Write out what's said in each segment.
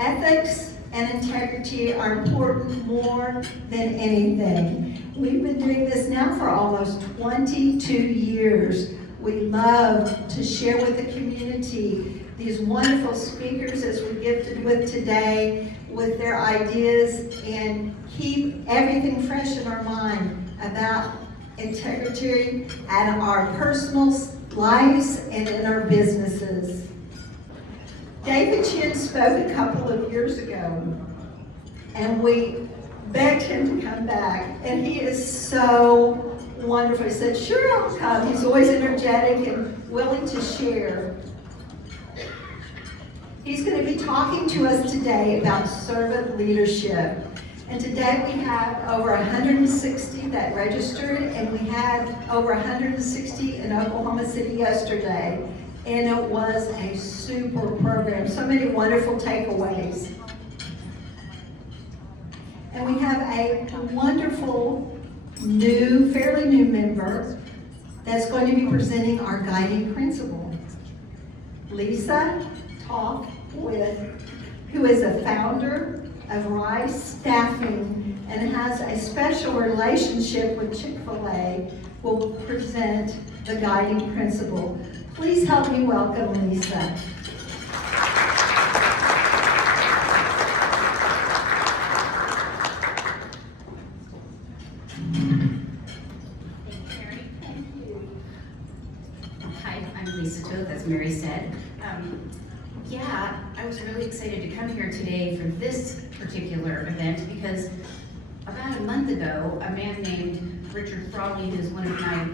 Ethics and integrity are important more than anything. We've been doing this now for almost 22 years. We love to share with the community these wonderful speakers as we gifted with today, with their ideas, and keep everything fresh in our mind about integrity and our personal lives and in our businesses. David Chen spoke a couple of years ago, and we begged him to come back, and he is so wonderful. He said, sure, I'll come. He's always energetic and willing to share. He's going to be talking to us today about servant leadership. And today we have over 160 that registered, and we had over 160 in Oklahoma City yesterday. And it was a super program. So many wonderful takeaways. And we have a wonderful new, fairly new member that's going to be presenting our guiding principle. Lisa Talk with, who is a founder of Rice Staffing and has a special relationship with Chick-fil-A, will present the guiding principle. Please help me welcome Lisa. Hi, I'm Lisa Toth, as Mary said. I was really excited to come here today for this particular event because about a month ago, a man named Richard Frawley, who's one of my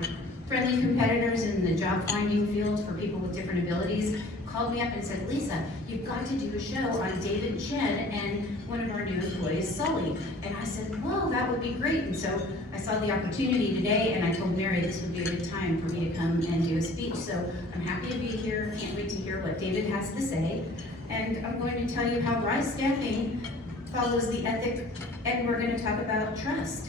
friendly competitors in the job finding field for people with different abilities, called me up and said, Lisa, you've got to do a show on David Chen and one of our new employees, Sully. And I said, whoa, that would be great. And so I saw the opportunity today, and I told Mary this would be a good time for me to come and do a speech. So I'm happy to be here. Can't wait to hear what David has to say. And I'm going to tell you how Rice Staffing follows the ethic, and we're going to talk about trust.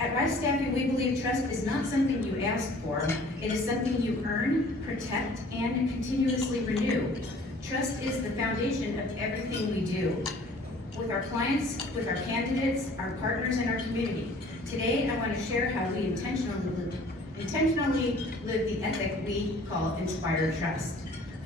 At Rice Staffing, we believe trust is not something you ask for. It is something you earn, protect, and continuously renew. Trust is the foundation of everything we do, with our clients, with our candidates, our partners, and our community. Today, I want to share how we intentionally live the ethic we call inspired trust.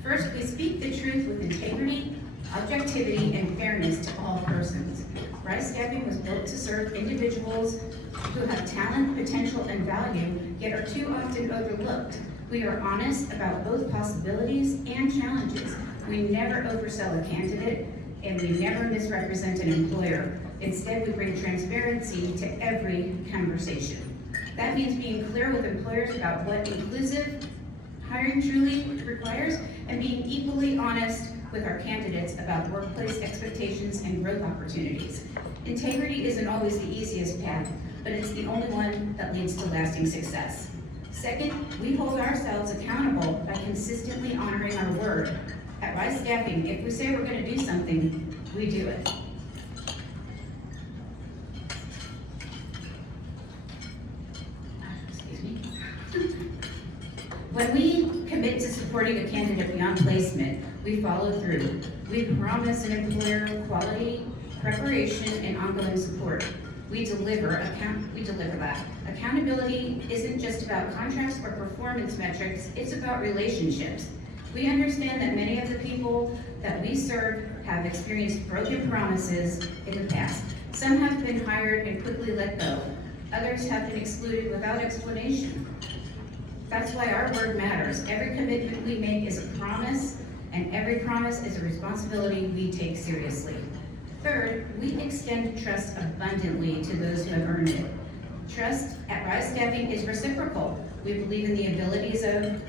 First, we speak the truth with integrity, objectivity, and fairness to all persons. Rice Staffing was built to serve individuals who have talent, potential, and value, yet are too often overlooked. We are honest about both possibilities and challenges. We never oversell a candidate, and we never misrepresent an employer. Instead, we bring transparency to every conversation. That means being clear with employers about what inclusive hiring truly requires, and being equally honest with our candidates about workplace expectations and growth opportunities. Integrity isn't always the easiest path, but it's the only one that leads to lasting success. Second, we hold ourselves accountable by consistently honoring our word. At Rice Staffing, if we say we're going to do something, we do it. Excuse me. When we commit to supporting a candidate beyond placement, we follow through. We promise an employer quality, preparation, and ongoing support. We deliver that. Accountability isn't just about contracts or performance metrics, it's about relationships. We understand that many of the people that we serve have experienced broken promises in the past. Some have been hired and quickly let go. Others have been excluded without explanation. That's why our word matters. Every commitment we make is a promise, and every promise is a responsibility we take seriously. Third, we extend trust abundantly to those who have earned it. Trust at Rice Staffing is reciprocal. We believe in the abilities of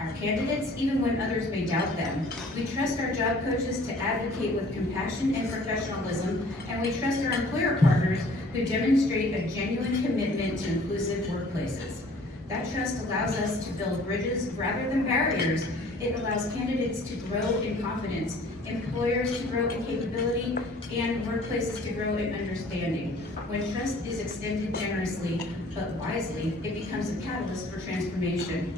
our candidates, even when others may doubt them. We trust our job coaches to advocate with compassion and professionalism, and we trust our employer partners who demonstrate a genuine commitment to inclusive workplaces. That trust allows us to build bridges rather than barriers. It allows candidates to grow in confidence, employers to grow in capability, and workplaces to grow in understanding. When trust is extended generously but wisely, it becomes a catalyst for transformation.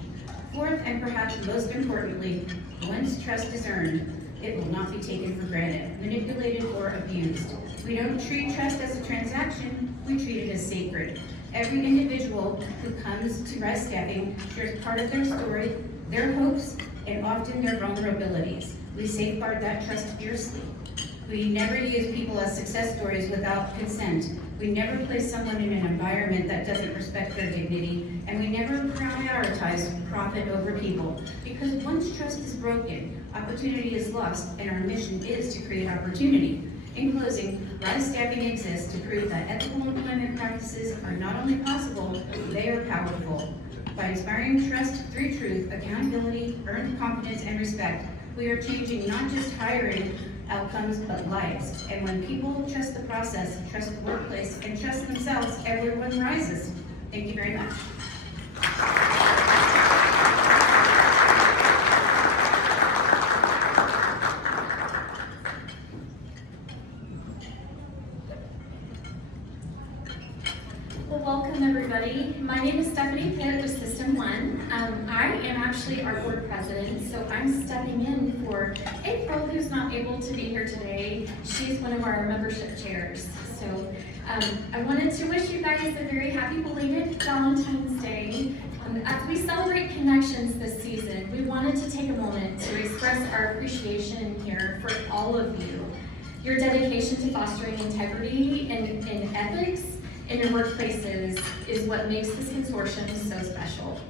Fourth, and perhaps most importantly, once trust is earned, It will not be taken for granted, manipulated, or abused. We don't treat trust as a transaction, we treat it as sacred. Every individual who comes to Rise Staffing shares part of their story, their hopes, and often their vulnerabilities. We safeguard that trust fiercely. We never use people as success stories without consent. We never place someone in an environment that doesn't respect their dignity, and we never prioritize profit over people. Because once trust is broken, opportunity is lost, and our mission is to create opportunity. In closing, Rise Staffing exists to prove that ethical employment practices are not only possible, they are powerful. By inspiring trust through truth, accountability, earned confidence, and respect, we are changing not just hiring outcomes, but lives. And when people trust the process, trust the workplace, and trust themselves, everyone rises. Thank you very much. Well, welcome everybody. My name is Stephanie Pitt with System 1. I am actually our board president, so I'm stepping in for April, who's not able to be here today. She's one of our membership chairs. So I wanted to wish you guys a very happy belated Valentine's Day. As we celebrate connections this season, we wanted to take a moment to express our appreciation here for all of you. Your dedication to fostering integrity and ethics in your workplaces is what makes this consortium so special.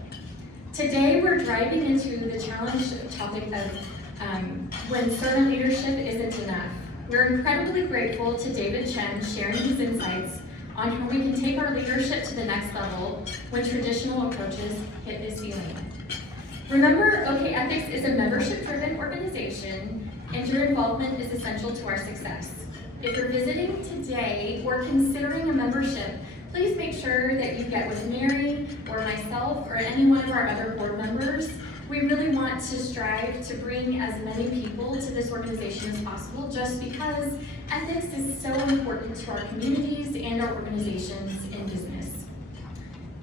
Today, we're driving into the challenge topic of when servant leadership isn't enough. We're incredibly grateful to David Chen sharing his insights on how we can take our leadership to the next level when traditional approaches hit the ceiling. Remember, OK Ethics is a membership-driven organization, and your involvement is essential to our success. If you're visiting today or considering a membership, please make sure that you get with Mary or myself or any one of our other board members. We really want to strive to bring as many people to this organization as possible, just because ethics is so important to our communities and our organizations in business.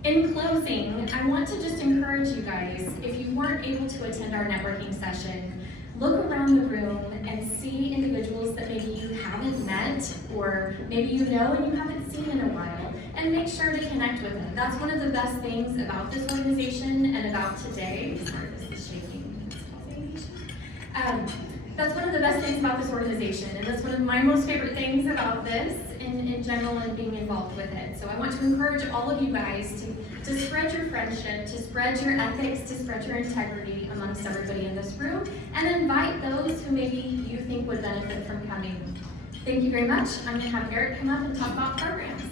In closing, I want to just encourage you guys, if you weren't able to attend our networking session, look around the room and see individuals that maybe you haven't met, or maybe you know and you haven't seen in a while, and make sure to connect with them. That's one of the best things about this organization and about today. Sorry, this is shaking. That's one of the best things about this organization, and that's one of my most favorite things about this in general and being involved with it. So I want to encourage all of you guys to spread your friendship, to spread your ethics, to spread your integrity amongst everybody in this room, and invite those who maybe you think would benefit from coming. Thank you very much. I'm going to have Eric come up and talk about programs.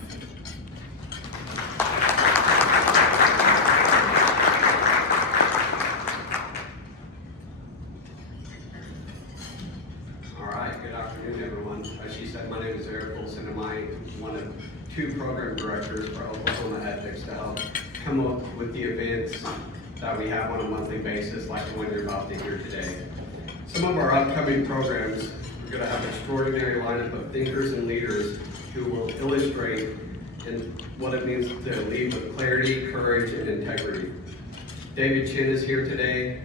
All right, good afternoon, everyone. As she said, my name is Eric Olson, and I'm one of 2 program directors for Oklahoma Ethics to help come up with the events that we have on a monthly basis, like the one you're about to hear today. Some of our upcoming programs, we're going to have an extraordinary lineup of thinkers and leaders who will illustrate what it means to lead with clarity, courage, and integrity. David Chen is here today.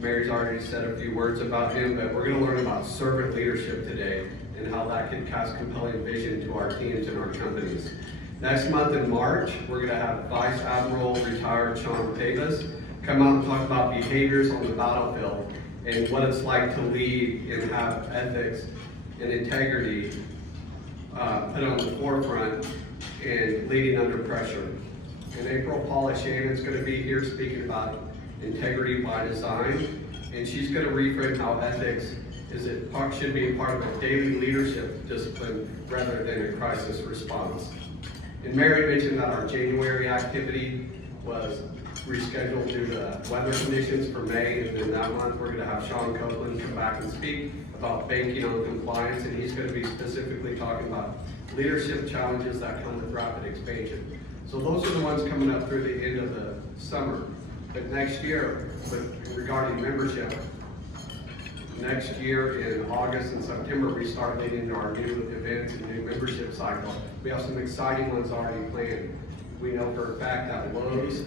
Mary's already said a few words about him, but we're going to learn about servant leadership today and how that can cast compelling vision to our teams and our companies. Next month in March, we're going to have Vice Admiral retired Chen come out and talk about behaviors on the battlefield and what it's like to lead and have ethics and integrity put on the forefront and leading under pressure. In April, Paula Shannon's going to be here speaking about integrity by design, and she's going to reframe how ethics should be a part of a daily leadership discipline rather than a crisis response. And Mary mentioned that our January activity was rescheduled due to weather conditions for May, and then that month we're going to have Sean Copeland come back and speak about banking on compliance, and he's going to be specifically talking about leadership challenges that come with rapid expansion. So those are the ones coming up through the end of the summer. But next year, regarding membership, next year in August and September, we start leading into our new events and new membership cycle. We have some exciting ones already planned. We know for a fact that Love's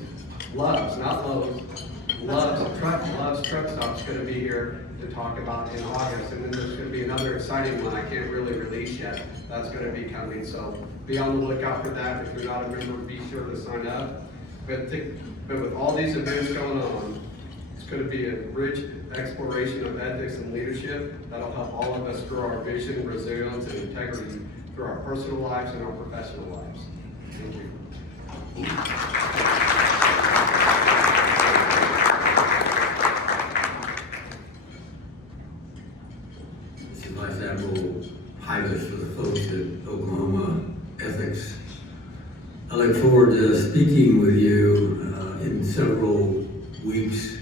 Truck Stop's going to be here to talk about in August. And then there's going to be another exciting one I can't really release yet. That's going to be coming. So be on the lookout for that. If you're not a member, be sure to sign up. But with all these events going on, it's going to be a rich exploration of ethics and leadership that'll help all of us grow our vision, resilience, and integrity through our personal lives and our professional lives. Thank you. This is Vice Admiral Pybus for the folks at Oklahoma Ethics. I look forward to speaking with you in several weeks,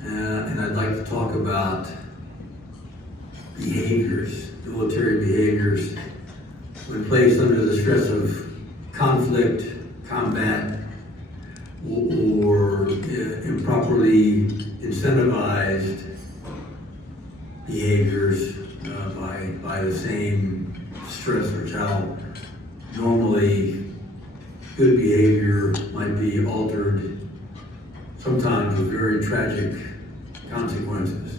and I'd like to talk about behaviors, military behaviors, when placed under the stress of conflict, combat, or improperly incentivized behaviors by the same stressors. How normally good behavior might be altered, sometimes with very tragic consequences.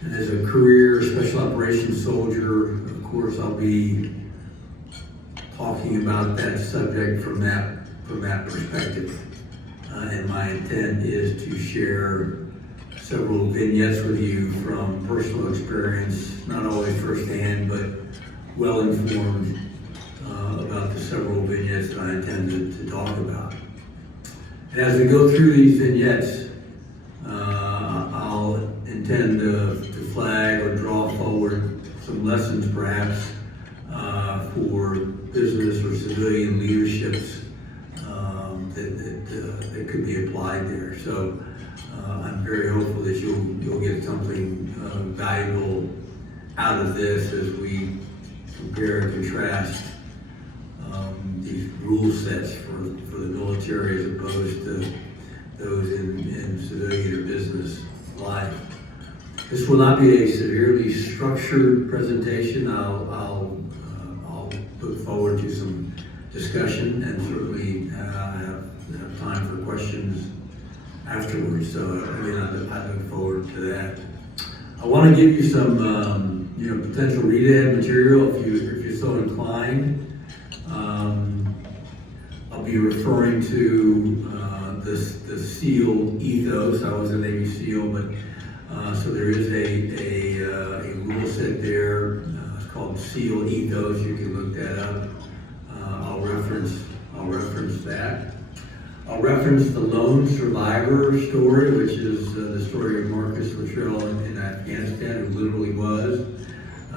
And as a career special operations soldier, of course, I'll be talking about that subject from that perspective. And my intent is to share several vignettes with you from personal experience, not always firsthand, but well-informed about the several vignettes that I intend to talk about. And as we go through these vignettes, I'll intend to flag or draw forward some lessons perhaps for business or civilian leaderships that could be applied there. So I'm very hopeful that you'll get something valuable out of this as we compare and contrast these rule sets for the military as opposed to those in civilian or business life. This will not be a severely structured presentation. I'll look forward to some discussion and certainly have time for questions afterwards. So again, I look forward to that. I want to give you some potential read-ahead material if you're so inclined. I'll be referring to the SEAL ethos. I was a Navy SEAL, but so there is a rule set there. It's called SEAL ethos. You can look that up. I'll reference that. I'll reference the lone survivor story, which is the story of Marcus Luttrell in Afghanistan, who literally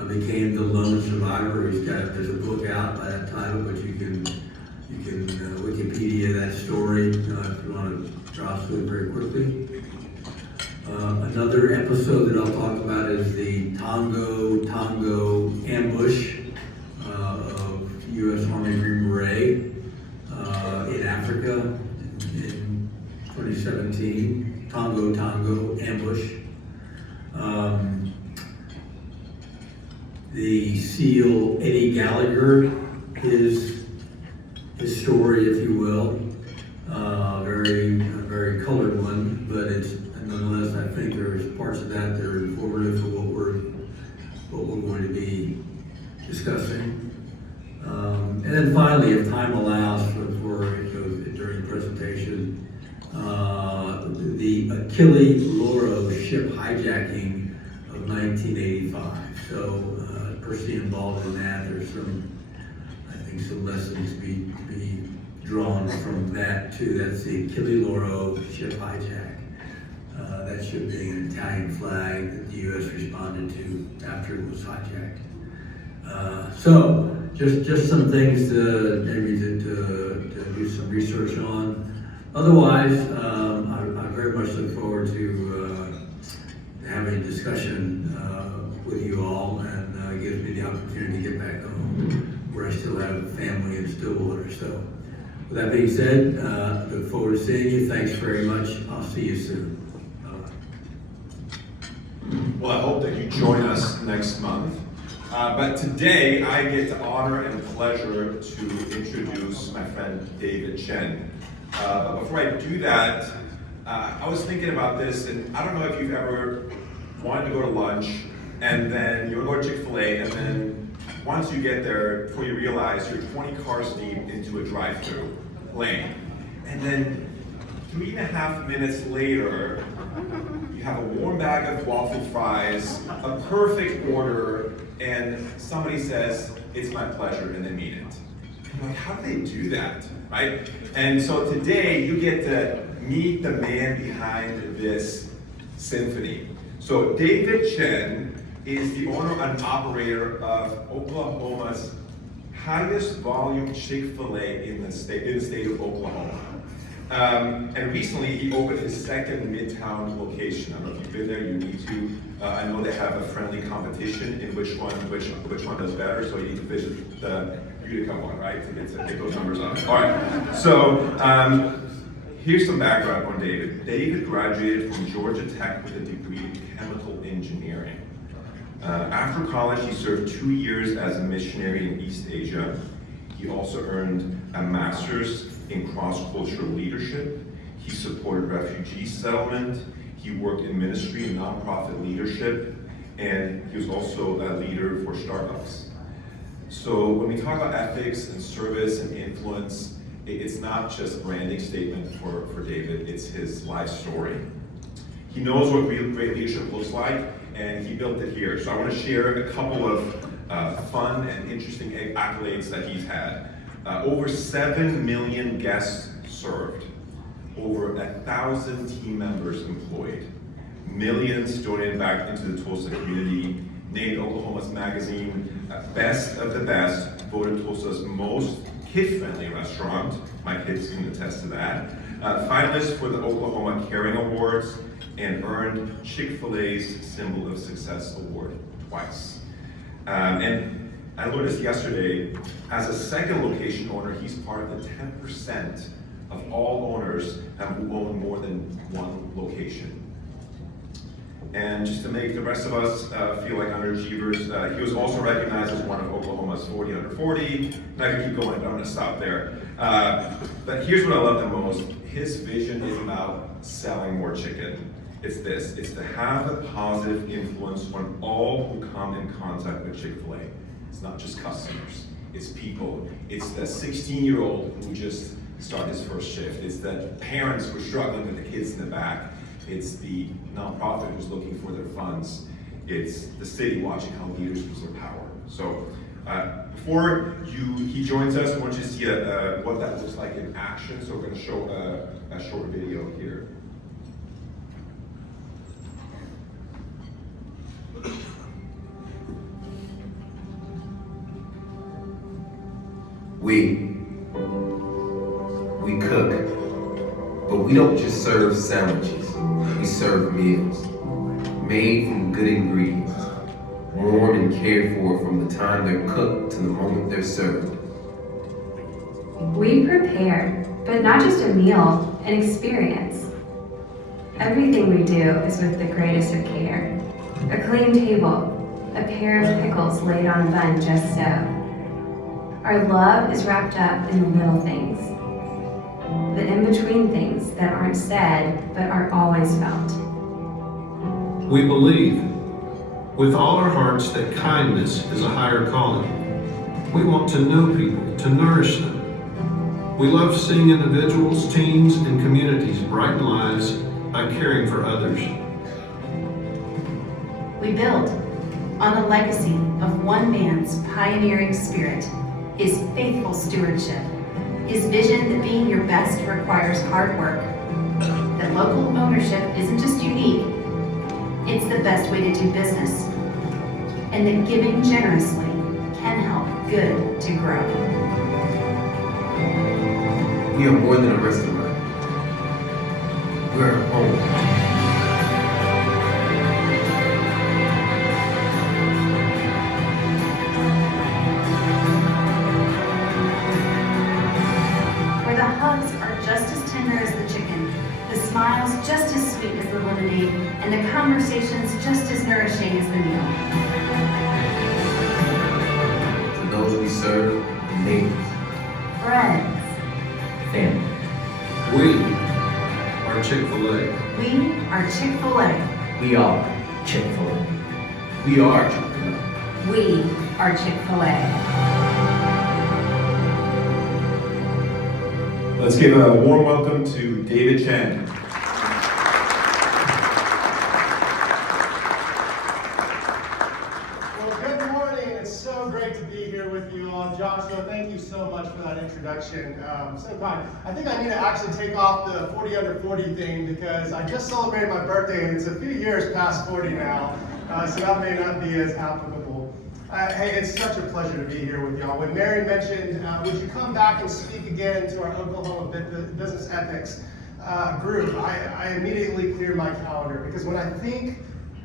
became the lone survivor. There's a book out by that title, but you can Wikipedia that story if you want to drop through it very quickly. Another episode that I'll talk about is the Tongo ambush of U.S. Army Green Beret in Africa in 2017. Tongo ambush. The SEAL Eddie Gallagher, his story, if you will, a very colored one, but it's nonetheless, I think there's parts of that that are informative for what we're going to be discussing. And then finally, if time allows during the presentation, the Achille Lauro ship hijacking of 1985. So, personally involved in that, there's some lessons to be drawn from that too. That's the Achille Lauro ship hijack. That ship being an Italian flag that the U.S. responded to after it was hijacked. So, just some things to do some research on. Otherwise, I very much look forward to having a discussion with you all, and gives me the opportunity to get back home where I still have a family in Stillwater. So, with that being said, look forward to seeing you. Thanks very much. I'll see you soon. Well, I hope that you join us next month. But today, I get the honor and pleasure to introduce my friend David Chen. But before I do that, I was thinking about this, and I don't know if you've ever wanted to go to lunch, and then you go to Chick-fil-A, and then once you get there, before you realize you're 20 cars deep into a drive-through lane. And then 3.5 minutes later, you have a warm bag of waffle fries, a perfect order, and somebody says, "It's my pleasure," and they mean it. And you're like, how do they do that, right? And so today, you get to meet the man behind this symphony. So David Chen is the owner and operator of Oklahoma's highest volume Chick-fil-A in the state of Oklahoma. And recently he opened his second Midtown location. I don't know if you've been there, you need to. I know they have a friendly competition in which one does better, so you need to visit the Utica one, right, to get those numbers up. All right, so here's some background on David. David graduated from Georgia Tech with a degree in chemical engineering. After college, he served 2 years as a missionary in East Asia. He also earned a master's in cross-cultural leadership. He supported refugee settlement. He worked in ministry and nonprofit leadership, and he was also a leader for Starbucks. So when we talk about ethics and service and influence, it's not just a branding statement for David, it's his life story. He knows what real great leadership looks like, and he built it here. So I want to share a couple of fun and interesting accolades that he's had. Over 7 million guests served, over 1,000 team members employed, millions donated back into the Tulsa community, named Oklahoma's magazine Best of the Best, voted Tulsa's most kid-friendly restaurant. My kids can attest to that. Finalist for the Oklahoma Caring Awards, and earned Chick-fil-A's Symbol of Success Award twice. And I learned this yesterday. As a second location owner, he's part of the 10% of all owners who own more than one location. And just to make the rest of us feel like underachievers, he was also recognized as one of Oklahoma's 40 under 40. And I could keep going, but I'm gonna stop there. But here's what I love the most. His vision is about selling more chicken. It's this, it's to have a positive influence on all who come in contact with Chick-fil-A. It's not just customers, it's people. It's the 16-year-old who just started his first shift. It's the parents who are struggling with the kids in the back. It's the nonprofit who's looking for their funds. It's the city watching how leaders use their power. So before he joins us, I want you to see what that looks like in action. So we're going to show a short video here. We cook, but we don't just serve sandwiches, we serve meals, made from good ingredients, warm and cared for from the time they're cooked to the moment they're served. We prepare, but not just a meal, an experience. Everything we do is with the greatest of care. A clean table, a pair of pickles laid on a bun just so. Our love is wrapped up in the little things, the in-between things that aren't said but are always felt. We believe with all our hearts that kindness is a higher calling. We want to know people, to nourish them. We love seeing individuals, teams, and communities brighten lives by caring for others. We build on a legacy of one man's pioneering spirit, his faithful stewardship, his vision that being your best requires hard work, that local ownership isn't just unique, it's the best way to do business, and that giving generously can help good to grow. We are more than a restaurant. We're a home. Smiles just as sweet as the lemonade, and the conversations just as nourishing as the meal. To those we serve, and neighbors, Friends, family. We are Chick-fil-A. We are Chick-fil-A. We are Chick-fil-A. We are Chick-fil-A. We are Chick-fil-A. Let's give a warm welcome to David Chen. Well, good morning. It's so great to be here with you all. Joshua, thank you so much for that introduction. So kind. I think I need to actually take off the 40 under 40 thing because I just celebrated my birthday and it's a few years past 40 now, so that may not be as applicable. Hey, it's such a pleasure to be here with y'all. When Mary mentioned, would you come back and speak again to our Oklahoma Business Ethics group, I immediately cleared my calendar because when I think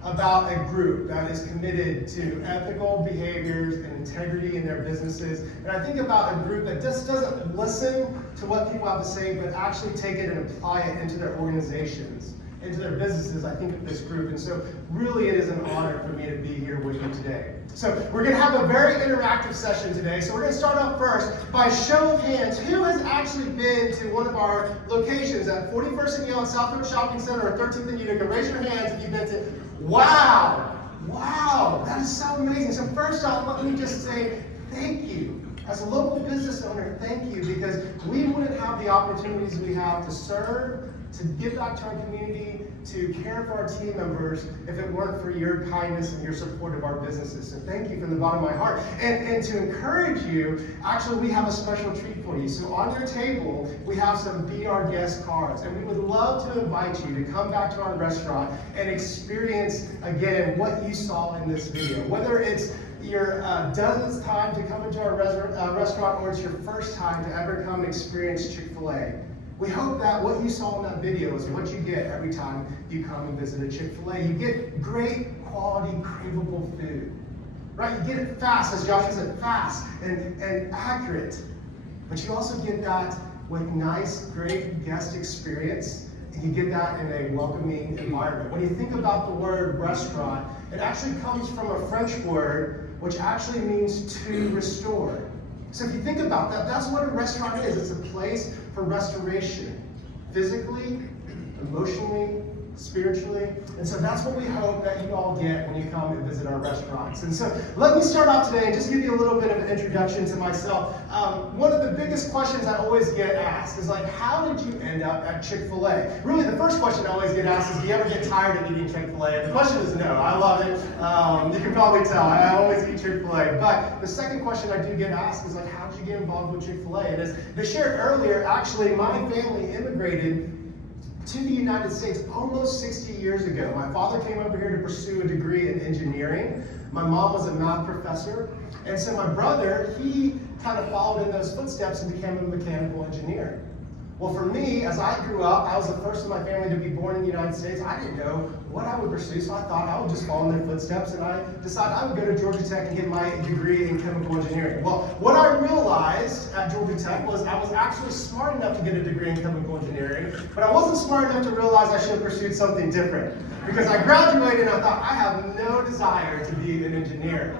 about a group that is committed to ethical behaviors and integrity in their businesses, and I think about a group that just doesn't listen to what people have to say, but actually take it and apply it into their organizations, into their businesses, I think of this group. And so really it is an honor for me to be here with you today. So we're going to have a very interactive session today. So we're going to start off first by show of hands. Who has actually been to one of our locations at 41st and Yale and South Road Shopping Center or 13th and Utica? Raise your hands if you've been to. Wow! Wow! That is so amazing. So first off, let me just say thank you. As a local business owner, thank you, because we wouldn't have the opportunities we have to serve, to give back to our community, to care for our team members if it weren't for your kindness and your support of our businesses. So thank you from the bottom of my heart. And to encourage you, actually we have a special treat for you. So on your table, we have some Be Our Guest cards, and we would love to invite you to come back to our restaurant and experience again what you saw in this video. Whether it's your dozenth time to come into our restaurant or it's your first time to ever come experience Chick-fil-A. We hope that what you saw in that video is what you get every time you come and visit a Chick-fil-A. You get great quality, craveable food, right? You get it fast, as Joshua said, fast and accurate. But you also get that with nice, great guest experience, and you get that in a welcoming environment. When you think about the word restaurant, it actually comes from a French word which actually means to restore. So if you think about that, that's what a restaurant is. It's a place for restoration, physically, emotionally, spiritually. And so that's what we hope that you all get when you come and visit our restaurants. And so let me start off today and just give you a little bit of an introduction to myself. One of the biggest questions I always get asked is like, how did you end up at Chick-fil-A? Really, the first question I always get asked is, do you ever get tired of eating Chick-fil-A? And the question is no, I love it. You can probably tell, I always eat Chick-fil-A. But the second question I do get asked is like, how did you get involved with Chick-fil-A? And as they shared earlier, actually my family immigrated to the United States almost 60 years ago. My father came over here to pursue a degree in engineering. My mom was a math professor. And so my brother, he kind of followed in those footsteps and became a mechanical engineer. Well, for me, as I grew up, I was the first in my family to be born in the United States. I didn't know what I would pursue, so I thought I would just follow in their footsteps, and I decided I would go to Georgia Tech and get my degree in chemical engineering. Well, what I realized at Georgia Tech was I was actually smart enough to get a degree in chemical engineering, but I wasn't smart enough to realize I should have pursued something different. Because I graduated and I thought, I have no desire to be an engineer.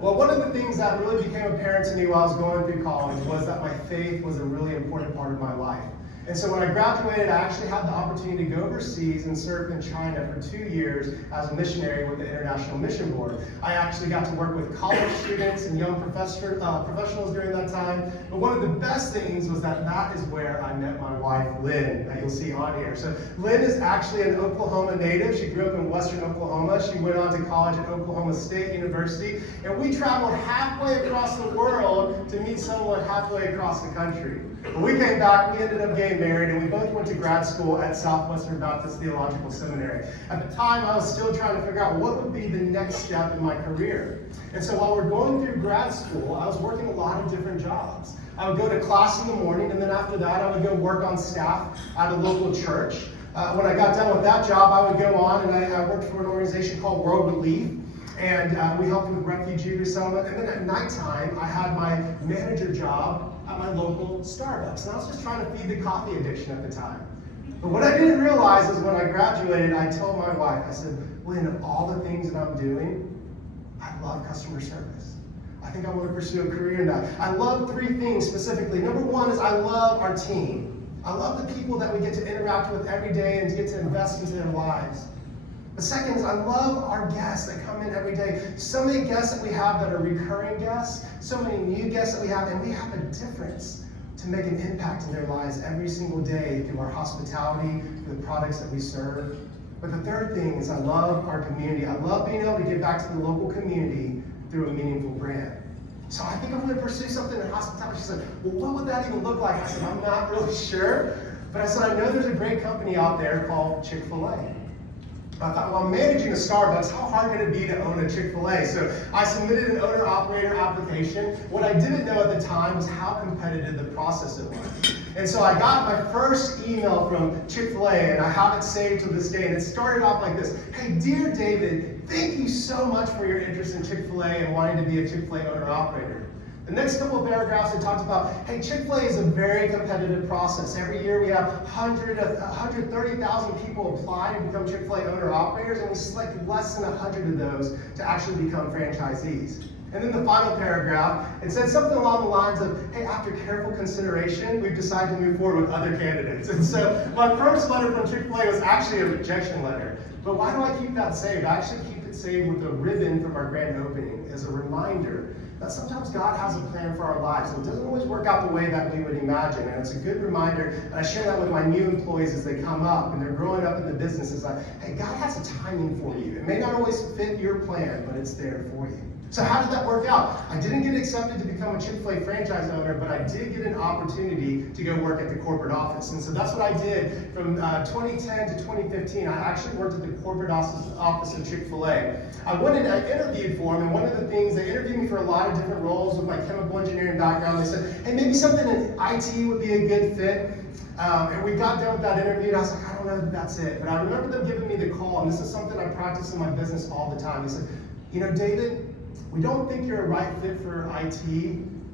Well, one of the things that really became apparent to me while I was going through college was that my faith was a really important part of my life. And so when I graduated, I actually had the opportunity to go overseas and serve in China for 2 years as a missionary with the International Mission Board. I actually got to work with college students and young professionals during that time. But one of the best things was that that is where I met my wife, Lynn, that you'll see on here. So Lynn is actually an Oklahoma native. She grew up in western Oklahoma. She went on to college at Oklahoma State University. And we traveled halfway across the world to meet someone halfway across the country. When we came back, we ended up getting married, and we both went to grad school at Southwestern Baptist Theological Seminary. At the time, I was still trying to figure out what would be the next step in my career. And so while we're going through grad school, I was working a lot of different jobs. I would go to class in the morning, and then after that, I would go work on staff at a local church. When I got done with that job, I would go on, and I worked for an organization called World Relief. And we helped with refugee resettlement. And then at nighttime, I had my manager job at my local Starbucks. And I was just trying to feed the coffee addiction at the time. But what I didn't realize is when I graduated, I told my wife, I said, Lynn, of all the things that I'm doing, I love customer service. I think I want to pursue a career in that. I love 3 things specifically. Number 1 is I love our team. I love the people that we get to interact with every day and get to invest into their lives. The second is I love our guests that come in every day. So many guests that we have that are recurring guests, so many new guests that we have, and we have a difference to make an impact in their lives every single day through our hospitality, through the products that we serve. But the third thing is I love our community. I love being able to give back to the local community through a meaningful brand. So I think I'm going to pursue something in hospitality. She said, well, what would that even look like? I said, I'm not really sure. But I said, I know there's a great company out there called Chick-fil-A. I thought, well, I'm managing a Starbucks. How hard could it be to own a Chick-fil-A? So I submitted an owner-operator application. What I didn't know at the time was how competitive the process it was. And so I got my first email from Chick-fil-A, and I have it saved to this day. And it started off like this. Hey, dear David, thank you so much for your interest in Chick-fil-A and wanting to be a Chick-fil-A owner-operator. The next couple of paragraphs, it talks about, hey, Chick-fil-A is a very competitive process. Every year we have 130,000 people apply to become Chick-fil-A owner-operators, and we select less than 100 of those to actually become franchisees. And then the final paragraph, it said something along the lines of, hey, after careful consideration, we've decided to move forward with other candidates. And so my first letter from Chick-fil-A was actually a rejection letter. But why do I keep that saved? I actually keep it saved with a ribbon from our grand opening as a reminder that sometimes God has a plan for our lives. And it doesn't always work out the way that we would imagine. And it's a good reminder, and I share that with my new employees as they come up and they're growing up in the business. It's like, hey, God has a timing for you. It may not always fit your plan, but it's there for you. So how did that work out? I didn't get accepted to become a Chick-fil-A franchise owner, but I did get an opportunity to go work at the corporate office. And so that's what I did from 2010 to 2015. I actually worked at the corporate office of Chick-fil-A. I went and I interviewed for them, and one of the things, they interviewed me for a lot of different roles with my chemical engineering background. They said, hey, maybe something in IT would be a good fit. And we got done with that interview, and I was like, I don't know if that's it. But I remember them giving me the call, and this is something I practice in my business all the time. They said, you know, David, we don't think you're a right fit for IT,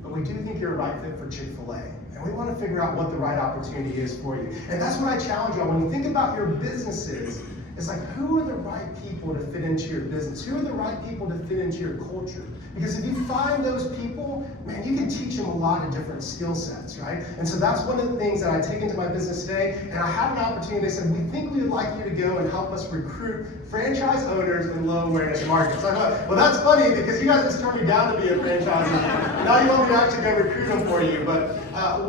but we do think you're a right fit for Chick-fil-A. And we want to figure out what the right opportunity is for you. And that's what I challenge you on. When you think about your businesses, it's like, who are the right people to fit into your business? Who are the right people to fit into your culture? Because if you find those people, man, you can teach them a lot of different skill sets, right? And so that's one of the things that I take into my business today. And I had an opportunity. They said, we think we would like you to go and help us recruit franchise owners in low awareness markets. I thought, well, that's funny because you guys just turned me down to be a franchisee. Now you want me to actually go recruit them for you. But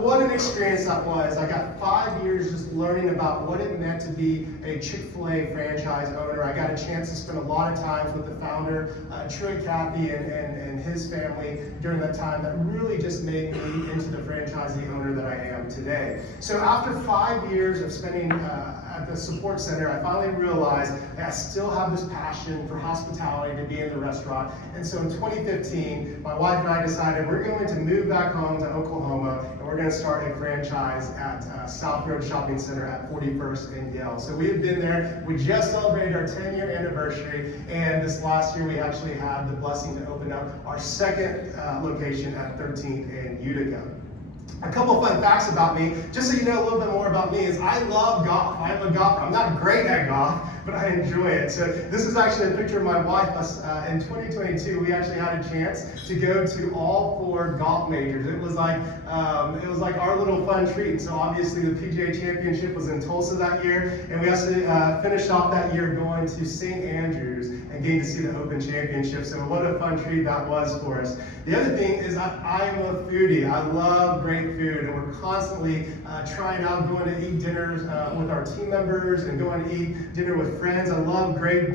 what an experience that was. I got 5 years just learning about what it meant to be a Chick-fil-A franchise owner. I got a chance to spend a lot of time with the founder, Troy Cathy, and his family during that time that really just made me into the franchisee owner that I am today. So after 5 years of spending at the support center, I finally realized that I still have this passion for hospitality, to be in the restaurant. And so in 2015, my wife and I decided we're going to move back home to Oklahoma, and we're going to start a franchise at South Road Shopping Center at 41st and Yale. So we have been there. We just celebrated our 10-year anniversary, and this last year we actually had the blessing to open up our second location at 13th and Utica. A couple of fun facts about me, just so you know a little bit more about me, is I love golf. I'm a golfer. I'm not great at golf, but I enjoy it. So this is actually a picture of my wife. In 2022, we actually had a chance to go to all 4 golf majors. It was like our little fun treat. So obviously the PGA Championship was in Tulsa that year, and we actually finished off that year going to St. Andrews and getting to see the Open Championship. So what a fun treat that was for us. The other thing is I am a foodie. I love great food, and we're constantly trying out, going to eat dinners with our team members and going to eat dinner with friends. I love great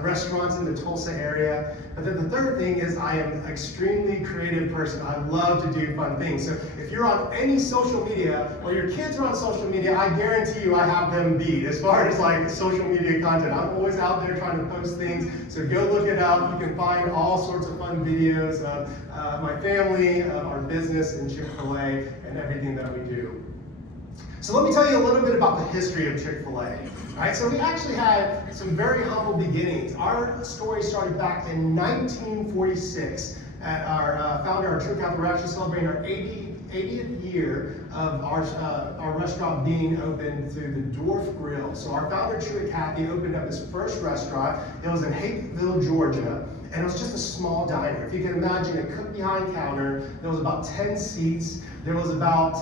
restaurants in the Tulsa area. But then the third thing is I am an extremely creative person. I love to do fun things. So if you're on any social media, or your kids are on social media, I guarantee you I have them beat as far as like social media content. I'm always out there trying to post things. So go look it up. You can find all sorts of fun videos of my family, of our business, and Chick-fil-A, and everything that we do. So let me tell you a little bit about the history of Chick-fil-A. Right, so we actually had some very humble beginnings. Our story started back in 1946 at our founder, our Troy Cathy. We're actually celebrating our 80th year of our restaurant being open through the Dwarf Grill. So our founder, Troy Cathy, opened up his first restaurant. It was in Hapeville, Georgia. And it was just a small diner. If you can imagine, a cook behind counter. There was about 10 seats. There was about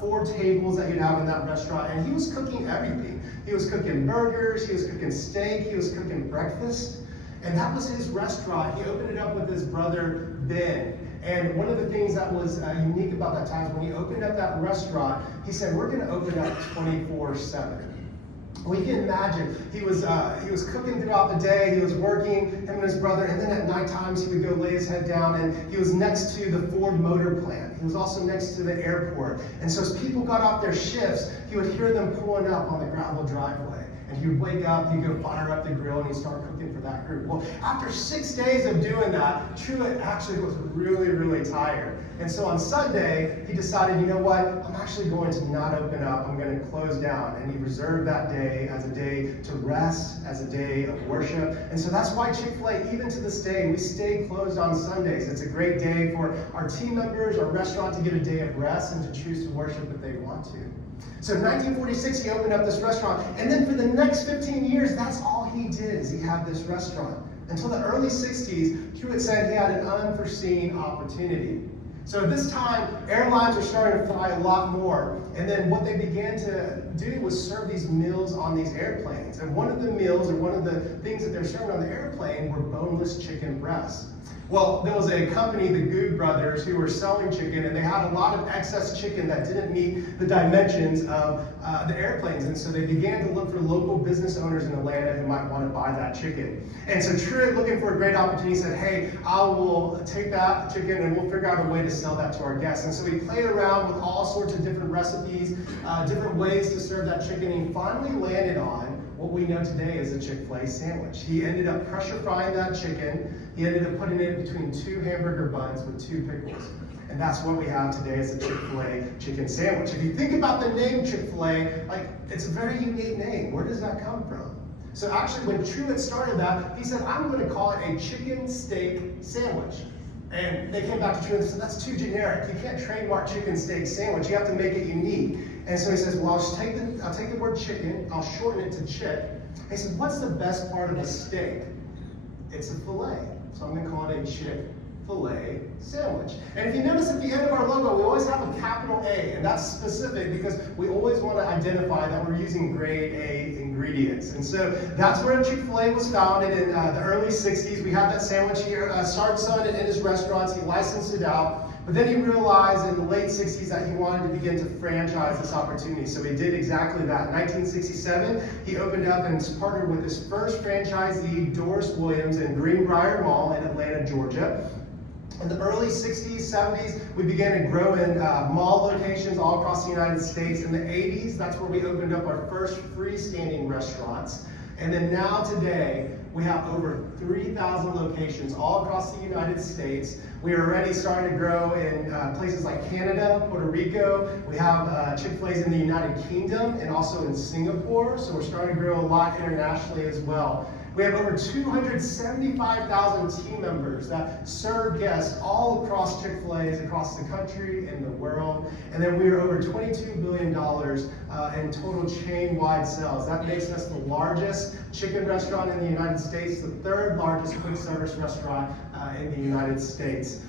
4 tables that you'd have in that restaurant, and he was cooking everything. He was cooking burgers, he was cooking steak, he was cooking breakfast, and that was his restaurant. He opened it up with his brother, Ben. And one of the things that was unique about that time is when he opened up that restaurant, he said, we're gonna open up 24/7. We can imagine, he was cooking throughout the day, he was working, him and his brother, and then at night times he would go lay his head down, and he was next to the Ford Motor Plant. He was also next to the airport. And so as people got off their shifts, he would hear them pulling up on the gravel driveway. And he would wake up, he'd go fire up the grill, and he'd start cooking for that group. Well, after 6 days of doing that, Truett actually was really, really tired. And so on Sunday, he decided, you know what, I'm actually going to not open up, I'm going to close down. And he reserved that day as a day to rest, as a day of worship. And so that's why Chick-fil-A, even to this day, we stay closed on Sundays. It's a great day for our team members, our restaurant to get a day of rest and to choose to worship if they want to. So in 1946, he opened up this restaurant, and then for the next 15 years, that's all he did, is he had this restaurant. Until the early 60s, Truett said he had an unforeseen opportunity. So at this time, airlines were starting to fly a lot more, and then what they began to do was serve these meals on these airplanes. And one of the meals, or one of the things that they're serving on the airplane, were boneless chicken breasts. Well, there was a company, the Good Brothers, who were selling chicken, and they had a lot of excess chicken that didn't meet the dimensions of the airplanes. And so they began to look for local business owners in Atlanta who might want to buy that chicken. And so Truett, looking for a great opportunity, said, hey, I will take that chicken and we'll figure out a way to sell that to our guests. And so he played around with all sorts of different recipes, different ways to serve that chicken, and he finally landed on what we know today as a Chick-fil-A sandwich. He ended up pressure frying that chicken. He ended up putting it between 2 hamburger buns with 2 pickles. And that's what we have today as a Chick-fil-A chicken sandwich. If you think about the name Chick-fil-A, it's a very unique name. Where does that come from? So actually, when Truett started that, he said, I'm going to call it a chicken steak sandwich. And they came back to Truett and said, that's too generic. You can't trademark chicken steak sandwich. You have to make it unique. And so he says, well, I'll take the word chicken, I'll shorten it to chick. And he said, what's the best part of a steak? It's a fillet. So I'm going to call it a Chick-fil-A sandwich. And if you notice at the end of our logo, we always have a capital A, and that's specific because we always want to identify that we're using grade A ingredients. And so that's where Chick-fil-A was founded in the early 60s. We had that sandwich here. Started selling it in his restaurants. He licensed it out. But then he realized in the late 60s that he wanted to begin to franchise this opportunity. So he did exactly that. In 1967, he opened up and partnered with his first franchisee, Doris Williams, in Greenbrier Mall in Atlanta, Georgia. In the early 60s, 70s, we began to grow in mall locations all across the United States. In the 80s, that's where we opened up our first freestanding restaurants. And then now today, we have over 3,000 locations all across the United States. We are already starting to grow in places like Canada, Puerto Rico. We have Chick-fil-A's in the United Kingdom and also in Singapore. So we're starting to grow a lot internationally as well. We have over 275,000 team members that serve guests all across Chick-fil-A's across the country and the world. And then we are over $22 billion in total chain-wide sales. That makes us the largest chicken restaurant in the United States, the 3rd largest quick service restaurant in the United States.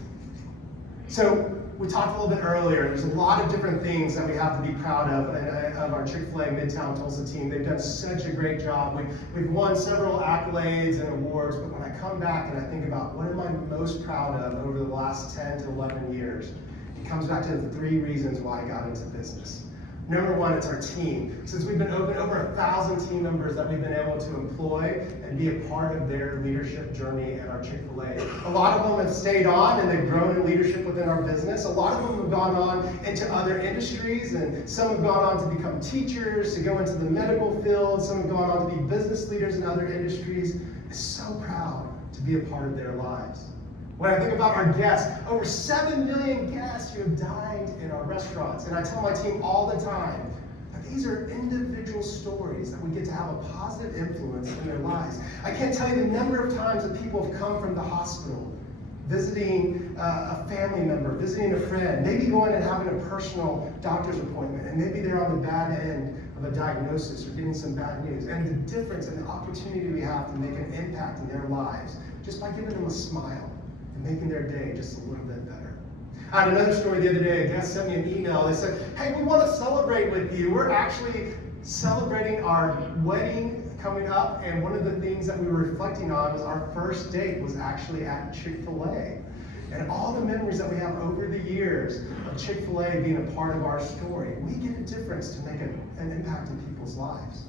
So we talked a little bit earlier, there's a lot of different things that we have to be proud of our Chick-fil-A Midtown Tulsa team. They've done such a great job. We've won several accolades and awards, but when I come back and I think about what am I most proud of over the last 10 to 11 years, it comes back to the 3 reasons why I got into business. Number 1, it's our team. Since we've been open, over 1,000 team members that we've been able to employ and be a part of their leadership journey at our Chick-fil-A. A lot of them have stayed on and they've grown in leadership within our business. A lot of them have gone on into other industries, and some have gone on to become teachers, to go into the medical field. Some have gone on to be business leaders in other industries. I'm so proud to be a part of their lives. When I think about our guests, over 7 million guests who have dined in our restaurants. And I tell my team all the time that these are individual stories that we get to have a positive influence in their lives. I can't tell you the number of times that people have come from the hospital, visiting a family member, visiting a friend, maybe going and having a personal doctor's appointment, and maybe they're on the bad end of a diagnosis or getting some bad news. And the difference and the opportunity we have to make an impact in their lives just by giving them a smile and making their day just a little bit better. I had another story the other day. A guest sent me an email. They said, hey, we want to celebrate with you. We're actually celebrating our wedding coming up, and one of the things that we were reflecting on was our first date was actually at Chick-fil-A. And all the memories that we have over the years of Chick-fil-A being a part of our story, we get a difference to make an impact in people's lives.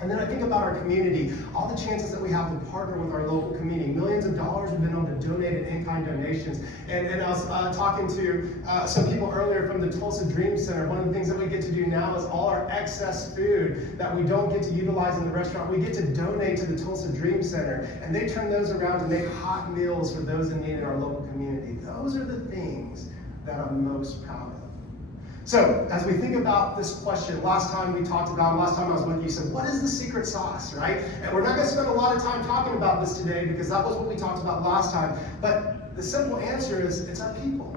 And then I think about our community, all the chances that we have to partner with our local community. Millions of dollars we've been able to donate in in-kind donations. And I was talking to some people earlier from the Tulsa Dream Center. One of the things that we get to do now is all our excess food that we don't get to utilize in the restaurant, we get to donate to the Tulsa Dream Center. And they turn those around to make hot meals for those in need in our local community. Those are the things that I'm most proud of. So, as we think about this question, last time I was with you, said, what is the secret sauce, right? And we're not going to spend a lot of time talking about this today because that was what we talked about last time. But the simple answer is, it's our people,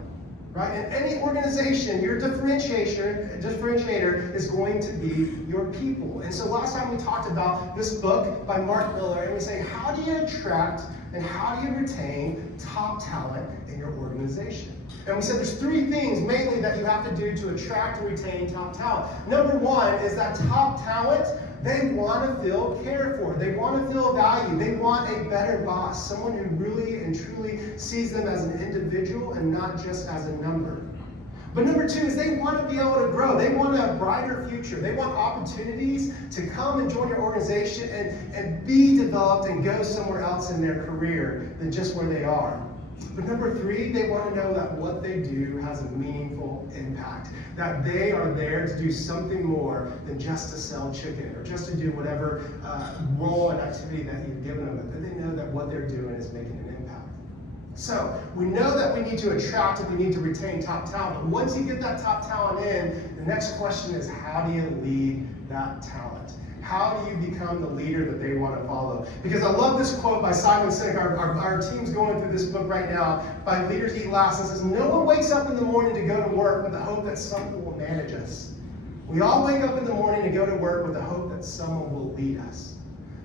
right? In any organization, your differentiator is going to be your people. And so last time we talked about this book by Mark Miller, and we say, how do you attract and how do you retain top talent in your organization? And we said there's three things mainly that you have to do to attract and retain top talent. Number one is that top talent, they want to feel cared for. They want to feel valued. They want a better boss, someone who really and truly sees them as an individual and not just as a number. But number two is they want to be able to grow. They want a brighter future. They want opportunities to come and join your organization and be developed and go somewhere else in their career than just where they are. But number three, they want to know that what they do has a meaningful impact. That they are there to do something more than just to sell chicken or just to do whatever role and activity that you've given them. But they know that what they're doing is making an impact. So we know that we need to attract and we need to retain top talent. But once you get that top talent in, the next question is, how do you lead that talent? How do you become the leader that they want to follow? Because I love this quote by Simon Sinek. Our team's going through this book right now by Leaders Eat Last. It says, no one wakes up in the morning to go to work with the hope that someone will manage us. We all wake up in the morning to go to work with the hope that someone will lead us.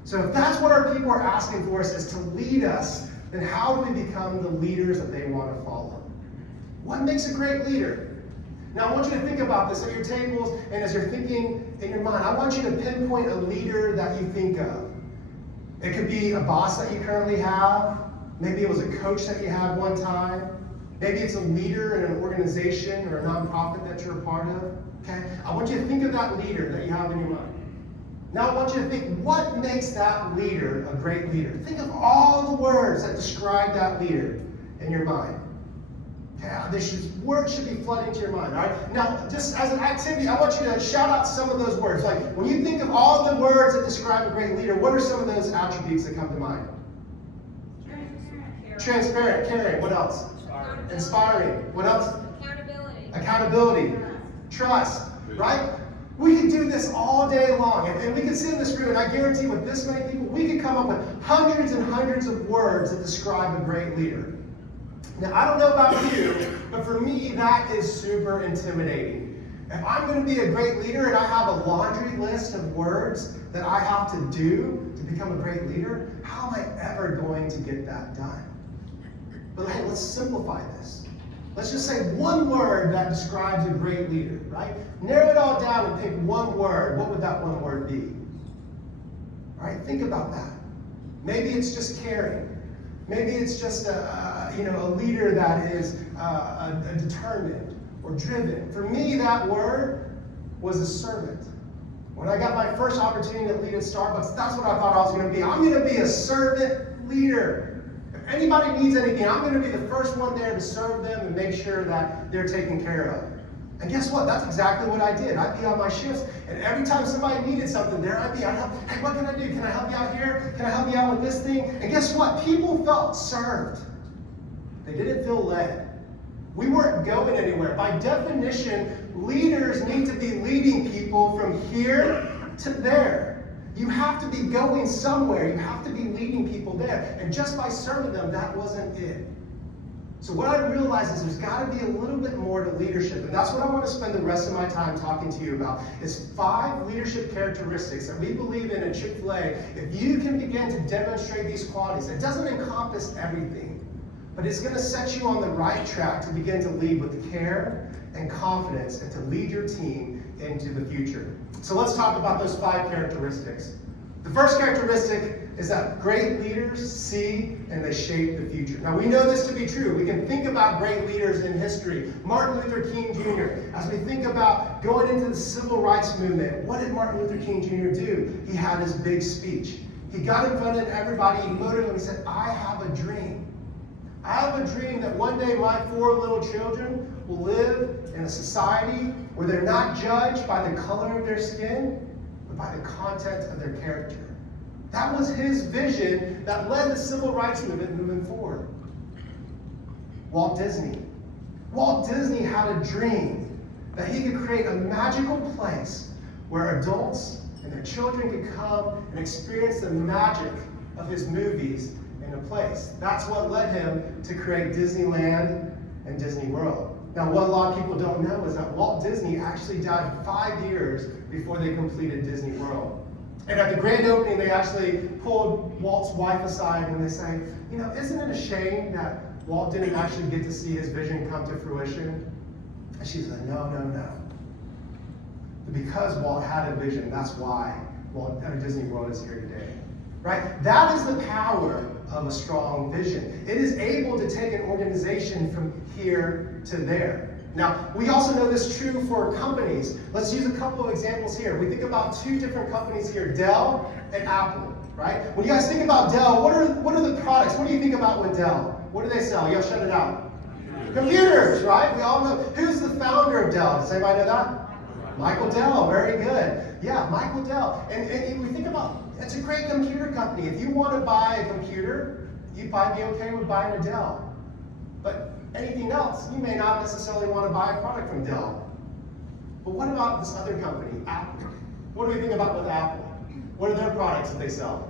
So if that's what our people are asking for us, is to lead us, then how do we become the leaders that they want to follow? What makes a great leader? Now I want you to think about this at your tables and as you're thinking in your mind. I want you to pinpoint a leader that you think of. It could be a boss that you currently have. Maybe it was a coach that you had one time. Maybe it's a leader in an organization or a nonprofit that you're a part of. Okay? I want you to think of that leader that you have in your mind. Now I want you to think, what makes that leader a great leader? Think of all the words that describe that leader in your mind. Okay, words should be flooding to your mind, all right? Now, just as an activity, I want you to shout out some of those words. Like, when you think of all the words that describe a great leader, what are some of those attributes that come to mind? Transparent, caring, what else? Inspiring, what else? Accountability, trust, right? We could do this all day long, and we could sit in this room, and I guarantee with this many people, we could come up with hundreds and hundreds of words that describe a great leader. Now, I don't know about you, but for me, that is super intimidating. If I'm going to be a great leader and I have a laundry list of words that I have to do to become a great leader, how am I ever going to get that done? But hey, let's simplify this. Let's just say one word that describes a great leader, right? Narrow it all down and pick one word. What would that one word be? All right, think about that. Maybe it's just caring. Maybe it's just a leader that is determined or driven. For me, that word was a servant. When I got my first opportunity to lead at Starbucks, that's what I thought I was going to be. I'm going to be a servant leader. If anybody needs anything, I'm going to be the first one there to serve them and make sure that they're taken care of. And guess what? That's exactly what I did. I'd be on my shifts, and every time somebody needed something, there I'd be. I'd help. Hey, what can I do? Can I help you out here? Can I help you out with this thing? And guess what? People felt served. They didn't feel led. We weren't going anywhere. By definition, leaders need to be leading people from here to there. You have to be going somewhere. You have to be leading people there. And just by serving them, that wasn't it. So what I realized is there's got to be a little bit more to leadership. And that's what I want to spend the rest of my time talking to you about, is 5 leadership characteristics that we believe in at Chick-fil-A. If you can begin to demonstrate these qualities, it doesn't encompass everything. but it's going to set you on the right track to begin to lead with care and confidence and to lead your team into the future. So let's talk about those 5 characteristics. The first characteristic is that great leaders see and they shape the future. Now we know this to be true. We can think about great leaders in history. Martin Luther King Jr. As we think about going into the civil rights movement, what did Martin Luther King Jr. do? He had his big speech. He got in front of everybody, he motivated them, he said, I have a dream. I have a dream that one day my 4 little children will live in a society where they're not judged by the color of their skin, but by the content of their character. That was his vision that led the civil rights movement moving forward. Walt Disney. Walt Disney had a dream that he could create a magical place where adults and their children could come and experience the magic of his movies in a place. That's what led him to create Disneyland and Disney World. Now, what a lot of people don't know is that Walt Disney actually died 5 years before they completed Disney World. And at the grand opening, they actually pulled Walt's wife aside and they say, you know, isn't it a shame that Walt didn't actually get to see his vision come to fruition? And she said, no, no, no. Because Walt had a vision, that's why Disney World is here today. Right? That is the power of a strong vision. It is able to take an organization from here to there. Now, we also know this is true for companies. Let's use a couple of examples here. We think about 2 different companies here, Dell and Apple, right? When you guys think about Dell, what are the products? What do you think about with Dell? What do they sell? Y'all shut it out. Computers, right? We all know. Who's the founder of Dell? Does anybody know that? Michael Dell, very good. Yeah, Michael Dell. And we think about, it's a great computer company. If you want to buy a computer, you'd probably be okay with buying a Dell. But anything else, you may not necessarily want to buy a product from Dell. But what about this other company, Apple? What do we think about with Apple? What are their products that they sell?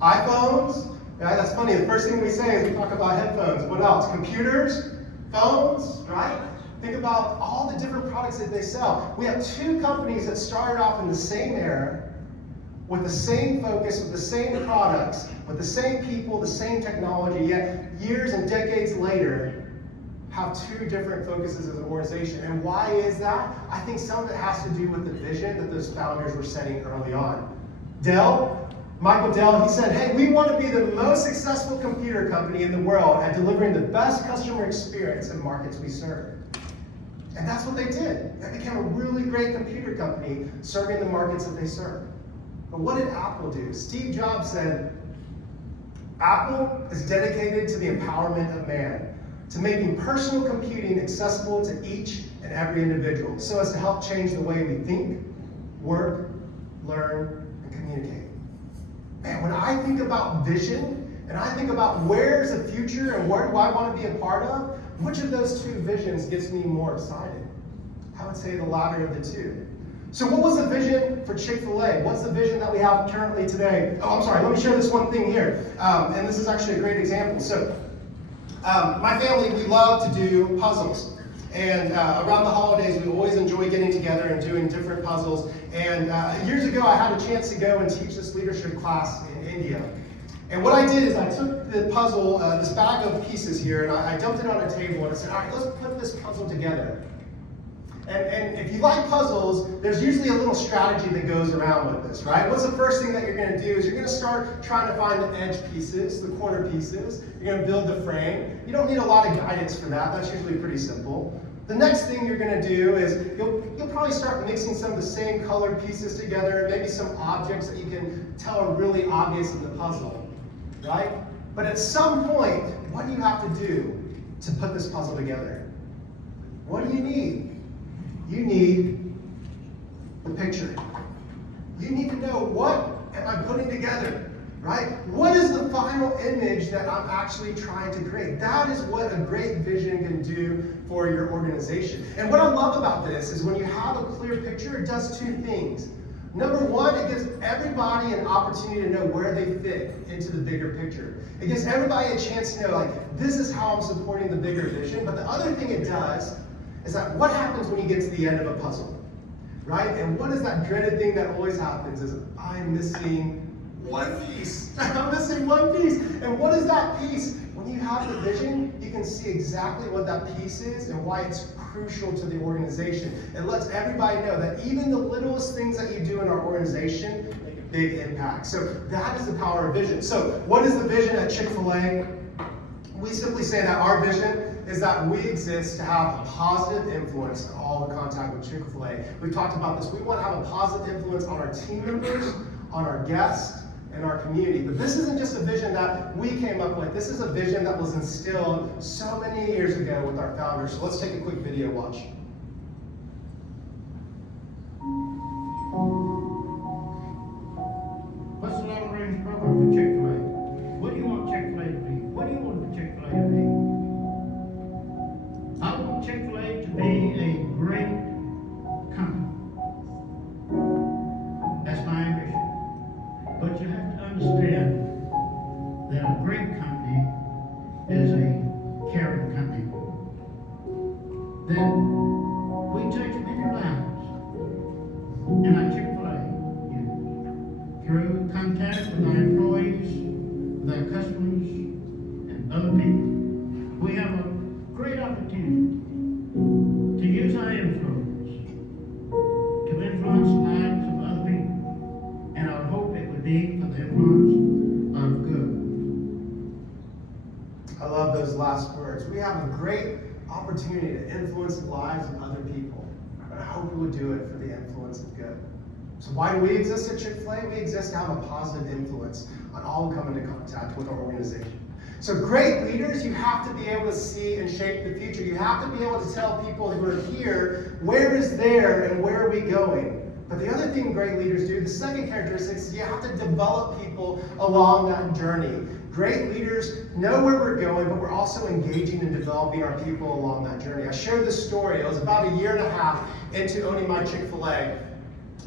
iPhones? Yeah, that's funny. The first thing we say is we talk about headphones. What else? Computers? Phones? Right? Think about all the different products that they sell. We have 2 companies that started off in the same era, with the same focus, with the same products, with the same people, the same technology, yet years and decades later, have 2 different focuses as an organization. And why is that? I think some of it has to do with the vision that those founders were setting early on. Michael Dell, he said, hey, we want to be the most successful computer company in the world at delivering the best customer experience in markets we serve. And that's what they did. They became a really great computer company serving the markets that they serve. But what did Apple do? Steve Jobs said, Apple is dedicated to the empowerment of man, to making personal computing accessible to each and every individual, so as to help change the way we think, work, learn, and communicate. Man, when I think about vision, and I think about where's the future and where do I want to be a part of, which of those 2 visions gets me more excited? I would say the latter of the 2. So what was the vision for Chick-fil-A? What's the vision that we have currently today? Oh, I'm sorry, let me share this one thing here. And this is actually a great example. So my family, we love to do puzzles. And around the holidays, we always enjoy getting together and doing different puzzles. And years ago, I had a chance to go and teach this leadership class in India. And what I did is I took the puzzle, this bag of pieces here, and I dumped it on a table and I said, all right, let's put this puzzle together. And if you like puzzles, there's usually a little strategy that goes around with this, right? What's the first thing that you're going to do is you're going to start trying to find the edge pieces, the corner pieces. You're going to build the frame. You don't need a lot of guidance for that. That's usually pretty simple. The next thing you're going to do is you'll probably start mixing some of the same colored pieces together, maybe some objects that you can tell are really obvious in the puzzle, right? But at some point, what do you have to do to put this puzzle together? What do you need? You need the picture. You need to know, what am I putting together, right? What is the final image that I'm actually trying to create? That is what a great vision can do for your organization. And what I love about this is when you have a clear picture, it does 2 things. Number 1, it gives everybody an opportunity to know where they fit into the bigger picture. It gives everybody a chance to know, like, this is how I'm supporting the bigger vision. But the other thing it does is that what happens when you get to the end of a puzzle, right? And what is that dreaded thing that always happens is I'm missing one piece. I'm missing one piece. And what is that piece? When when you have the vision, you can see exactly what that piece is and why it's crucial to the organization. It lets everybody know that even the littlest things that you do in our organization make a big impact. So that is the power of vision. So what is the vision at Chick-fil-A? We simply say that our vision is that we exist to have a positive influence on all the contact with Chick-fil-A. We've talked about this. We want to have a positive influence on our team members, on our guests, and our community. But this isn't just a vision that we came up with. This is a vision that was instilled so many years ago with our founders. So let's take a quick video watch. What's the long-range program for Chick-fil-A? What do you want Chick-fil-A to be? What do you want Chick-fil-A to be? I want Chick-fil-A to be a great company. That's my ambition. But you have to understand that a great company is a caring company. That we touch many lives in our Chick-fil-A through contact with our employees, with our customers, and other people. We have a great opportunity to use our influence to influence the lives of other people. And I hope it would be for the influence of good. I love those last words. We have a great opportunity to influence the lives of other people. But I hope we would do it for the influence of good. So why do we exist at Chick-fil-A? We exist to have a positive influence on all who come into contact with our organization. So great leaders, you have to be able to see and shape the future. You have to be able to tell people who are here, where is there and where are we going? But the other thing great leaders do, the second characteristic, is you have to develop people along that journey. Great leaders know where we're going, but we're also engaging and developing our people along that journey. I shared this story. It was about a year and a half into owning my Chick-fil-A.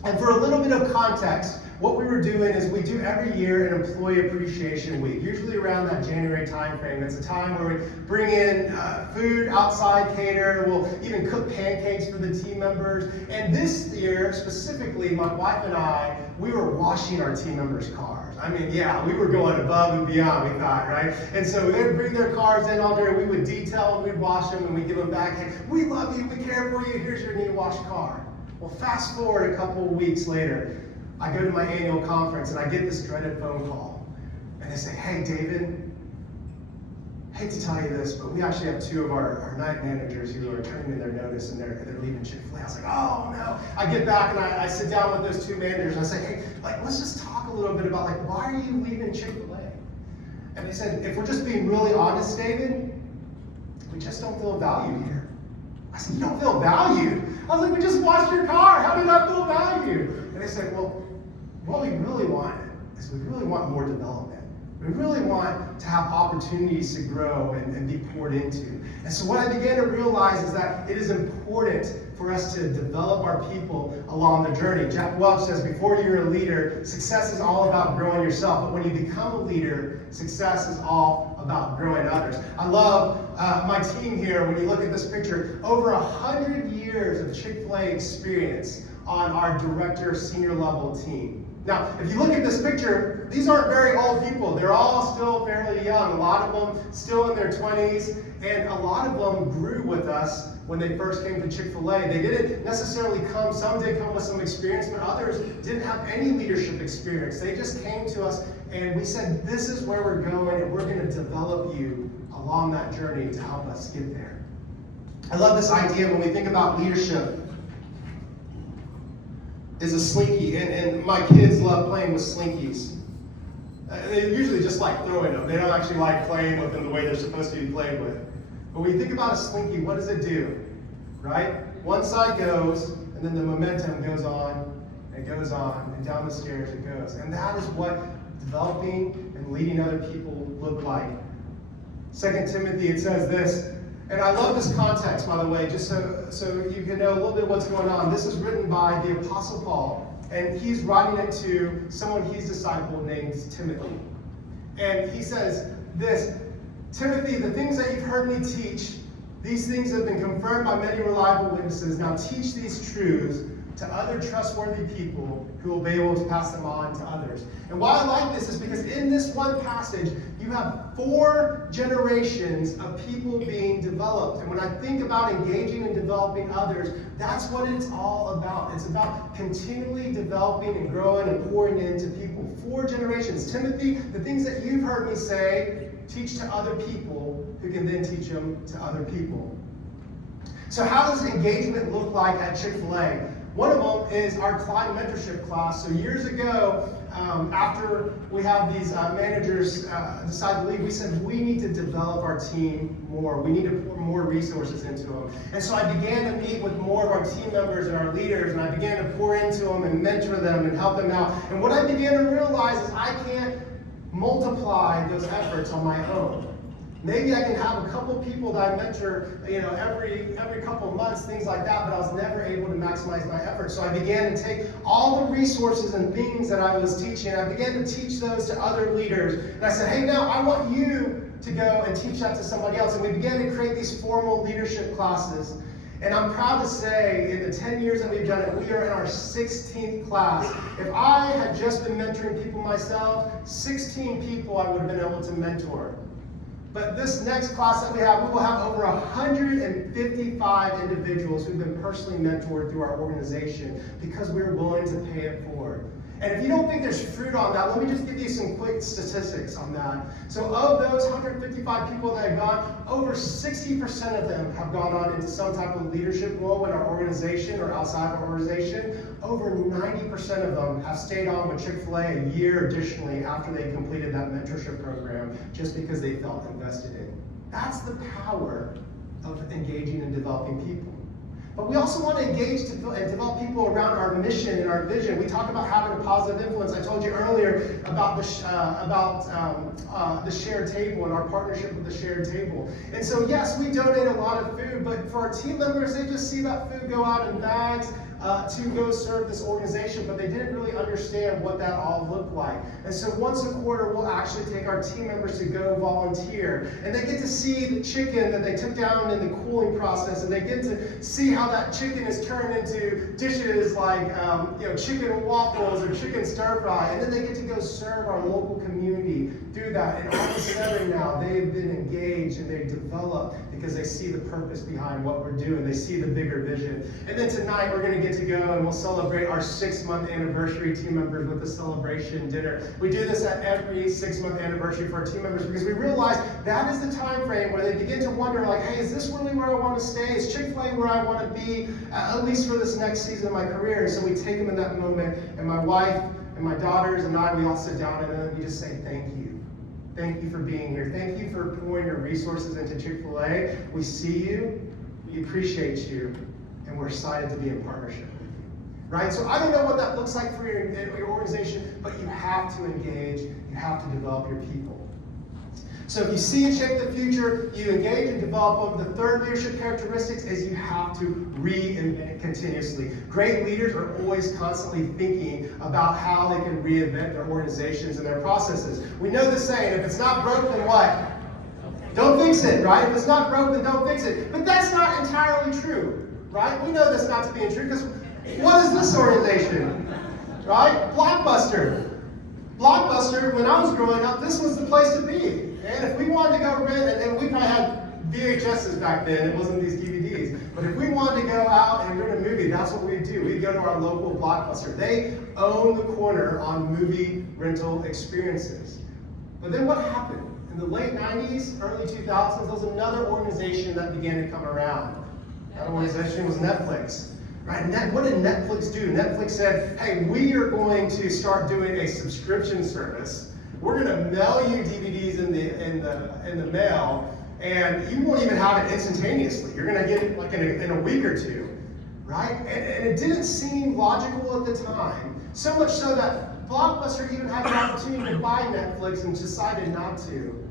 And for a little bit of context, what we were doing is we do every year an Employee Appreciation Week, usually around that January time frame. It's a time where we bring in food outside, cater, we'll even cook pancakes for the team members. And this year, specifically, my wife and I, we were washing our team members' cars. I mean, yeah, we were going above and beyond, we thought, right? And so they'd bring their cars in all day, we would detail them, we'd wash them, and we'd give them back. Hey, we love you, we care for you, here's your new washed car. Well, fast forward a couple of weeks later, I go to my annual conference and I get this dreaded phone call. And they say, hey, David, hate to tell you this, but we actually have two of our night managers who are turning in their notice and they're leaving Chick-fil-A. I was like, oh no. I get back and I sit down with those two managers and I say, hey, let's just talk a little bit about why are you leaving Chick-fil-A? And they said, if we're just being really honest, David, we just don't feel valued here. I said, you don't feel valued? I was like, we just washed your car. How do you not feel valued? And they said, well, what we really want is we really want more development. We really want to have opportunities to grow and be poured into. And so what I began to realize is that it is important for us to develop our people along the journey. Jack Welch says, before you're a leader, success is all about growing yourself. But when you become a leader, success is all about growing others. I love my team here. When you look at this picture, over 100 years of Chick-fil-A experience on our director senior level team. Now, if you look at this picture, these aren't very old people. They're all still fairly young. A lot of them still in their 20s, and a lot of them grew with us when they first came to Chick-fil-A. They didn't necessarily come, some did come with some experience, but others didn't have any leadership experience. They just came to us and we said, this is where we're going and we're going to develop you along that journey to help us get there. I love this idea when we think about leadership is a slinky, and my kids love playing with slinkies. They usually just like throwing them. They don't actually like playing with them the way they're supposed to be played with. But when you think about a slinky, what does it do? Right? One side goes, and then the momentum goes on, and down the stairs it goes. And that is what developing and leading other people look like. 2 Timothy, it says this, and I love this context, by the way, just so you can know a little bit what's going on. This is written by the Apostle Paul, and he's writing it to someone he's discipled named Timothy. And he says this, Timothy, the things that you've heard me teach, these things have been confirmed by many reliable witnesses. Now teach these truths to other trustworthy people who will be able to pass them on to others. And why I like this is because in this one passage, You have 4 generations of people being developed. And when I think about engaging and developing others, that's what it's all about. It's about continually developing and growing and pouring into people. 4 generations. Timothy, the things that you've heard me say, teach to other people who can then teach them to other people. So how does engagement look like at Chick-fil-A? One of them is our client mentorship class. So years ago, after we have these managers decide to leave, we said we need to develop our team more. We need to pour more resources into them. And so I began to meet with more of our team members and our leaders, and I began to pour into them and mentor them and help them out. And what I began to realize is I can't multiply those efforts on my own. Maybe I can have a couple people that I mentor, every couple of months, things like that, but I was never able to maximize my efforts. So I began to take all the resources and things that I was teaching, and I began to teach those to other leaders. And I said, hey, now I want you to go and teach that to somebody else. And we began to create these formal leadership classes. And I'm proud to say, in the 10 years that we've done it, we are in our 16th class. If I had just been mentoring people myself, 16 people I would have been able to mentor. But this next class that we will have over 155 individuals who've been personally mentored through our organization because we're willing to pay it forward. And if you don't think there's fruit on that, let me just give you some quick statistics on that. So of those 155 people that have gone, over 60% of them have gone on into some type of leadership role in our organization or outside of our organization. Over 90% of them have stayed on with Chick-fil-A a year additionally after they completed that mentorship program just because they felt invested in. That's the power of engaging and developing people. But we also want to engage and develop people around our mission and our vision. We talk about having a positive influence. I told you earlier about the shared table and our partnership with the shared table. And so yes, we donate a lot of food, but for our team members, they just see that food go out in bags to go serve this organization, but they didn't really understand what that all looked like. And so once a quarter, we'll actually take our team members to go volunteer. And they get to see the chicken that they took down in the cooling process, and they get to see how that chicken is turned into dishes like chicken waffles or chicken stir fry. And then they get to go serve our local community through that. And all of a sudden now, they've been engaged and they've developed because they see the purpose behind what we're doing. They see the bigger vision. And then tonight, we're going to get to go and we'll celebrate our 6-month anniversary team members with a celebration dinner. We do this at every 6-month anniversary for our team members because we realize that is the time frame where they begin to wonder, like, hey, is this really where I want to stay? Is Chick-fil-A where I want to be, at least for this next season of my career? And so we take them in that moment, and my wife and my daughters and I, we all sit down and then we just say, thank you. Thank you for being here. Thank you for pouring your resources into Chick-fil-A. We see you, we appreciate you, and we're excited to be in partnership with you. Right? So I don't know what that looks like for your organization, but you have to engage, you have to develop your people. So if you see and shape the future, you engage and develop them. The third leadership characteristics is you have to reinvent continuously. Great leaders are always constantly thinking about how they can reinvent their organizations and their processes. We know the saying, if it's not broke, then what? Don't fix it, right? If it's not broke, then don't fix it. But that's not entirely true, right? We know this not to be true because what is this organization, right? Blockbuster. Blockbuster, when I was growing up, this was the place to be. And if we wanted to go rent, and we probably had VHSs back then, it wasn't these DVDs. But if we wanted to go out and rent a movie, that's what we'd do. We'd go to our local Blockbuster. They own the corner on movie rental experiences. But then what happened? In the late 90s, early 2000s, there was another organization that began to come around. That organization was Netflix. Right? What did Netflix do? Netflix said, hey, we are going to start doing a subscription service. We're going to mail you DVDs in the mail, and you won't even have it instantaneously. You're going to get it like in a week or two, right? And it didn't seem logical at the time, so much so that Blockbuster even had the opportunity to buy Netflix and decided not to.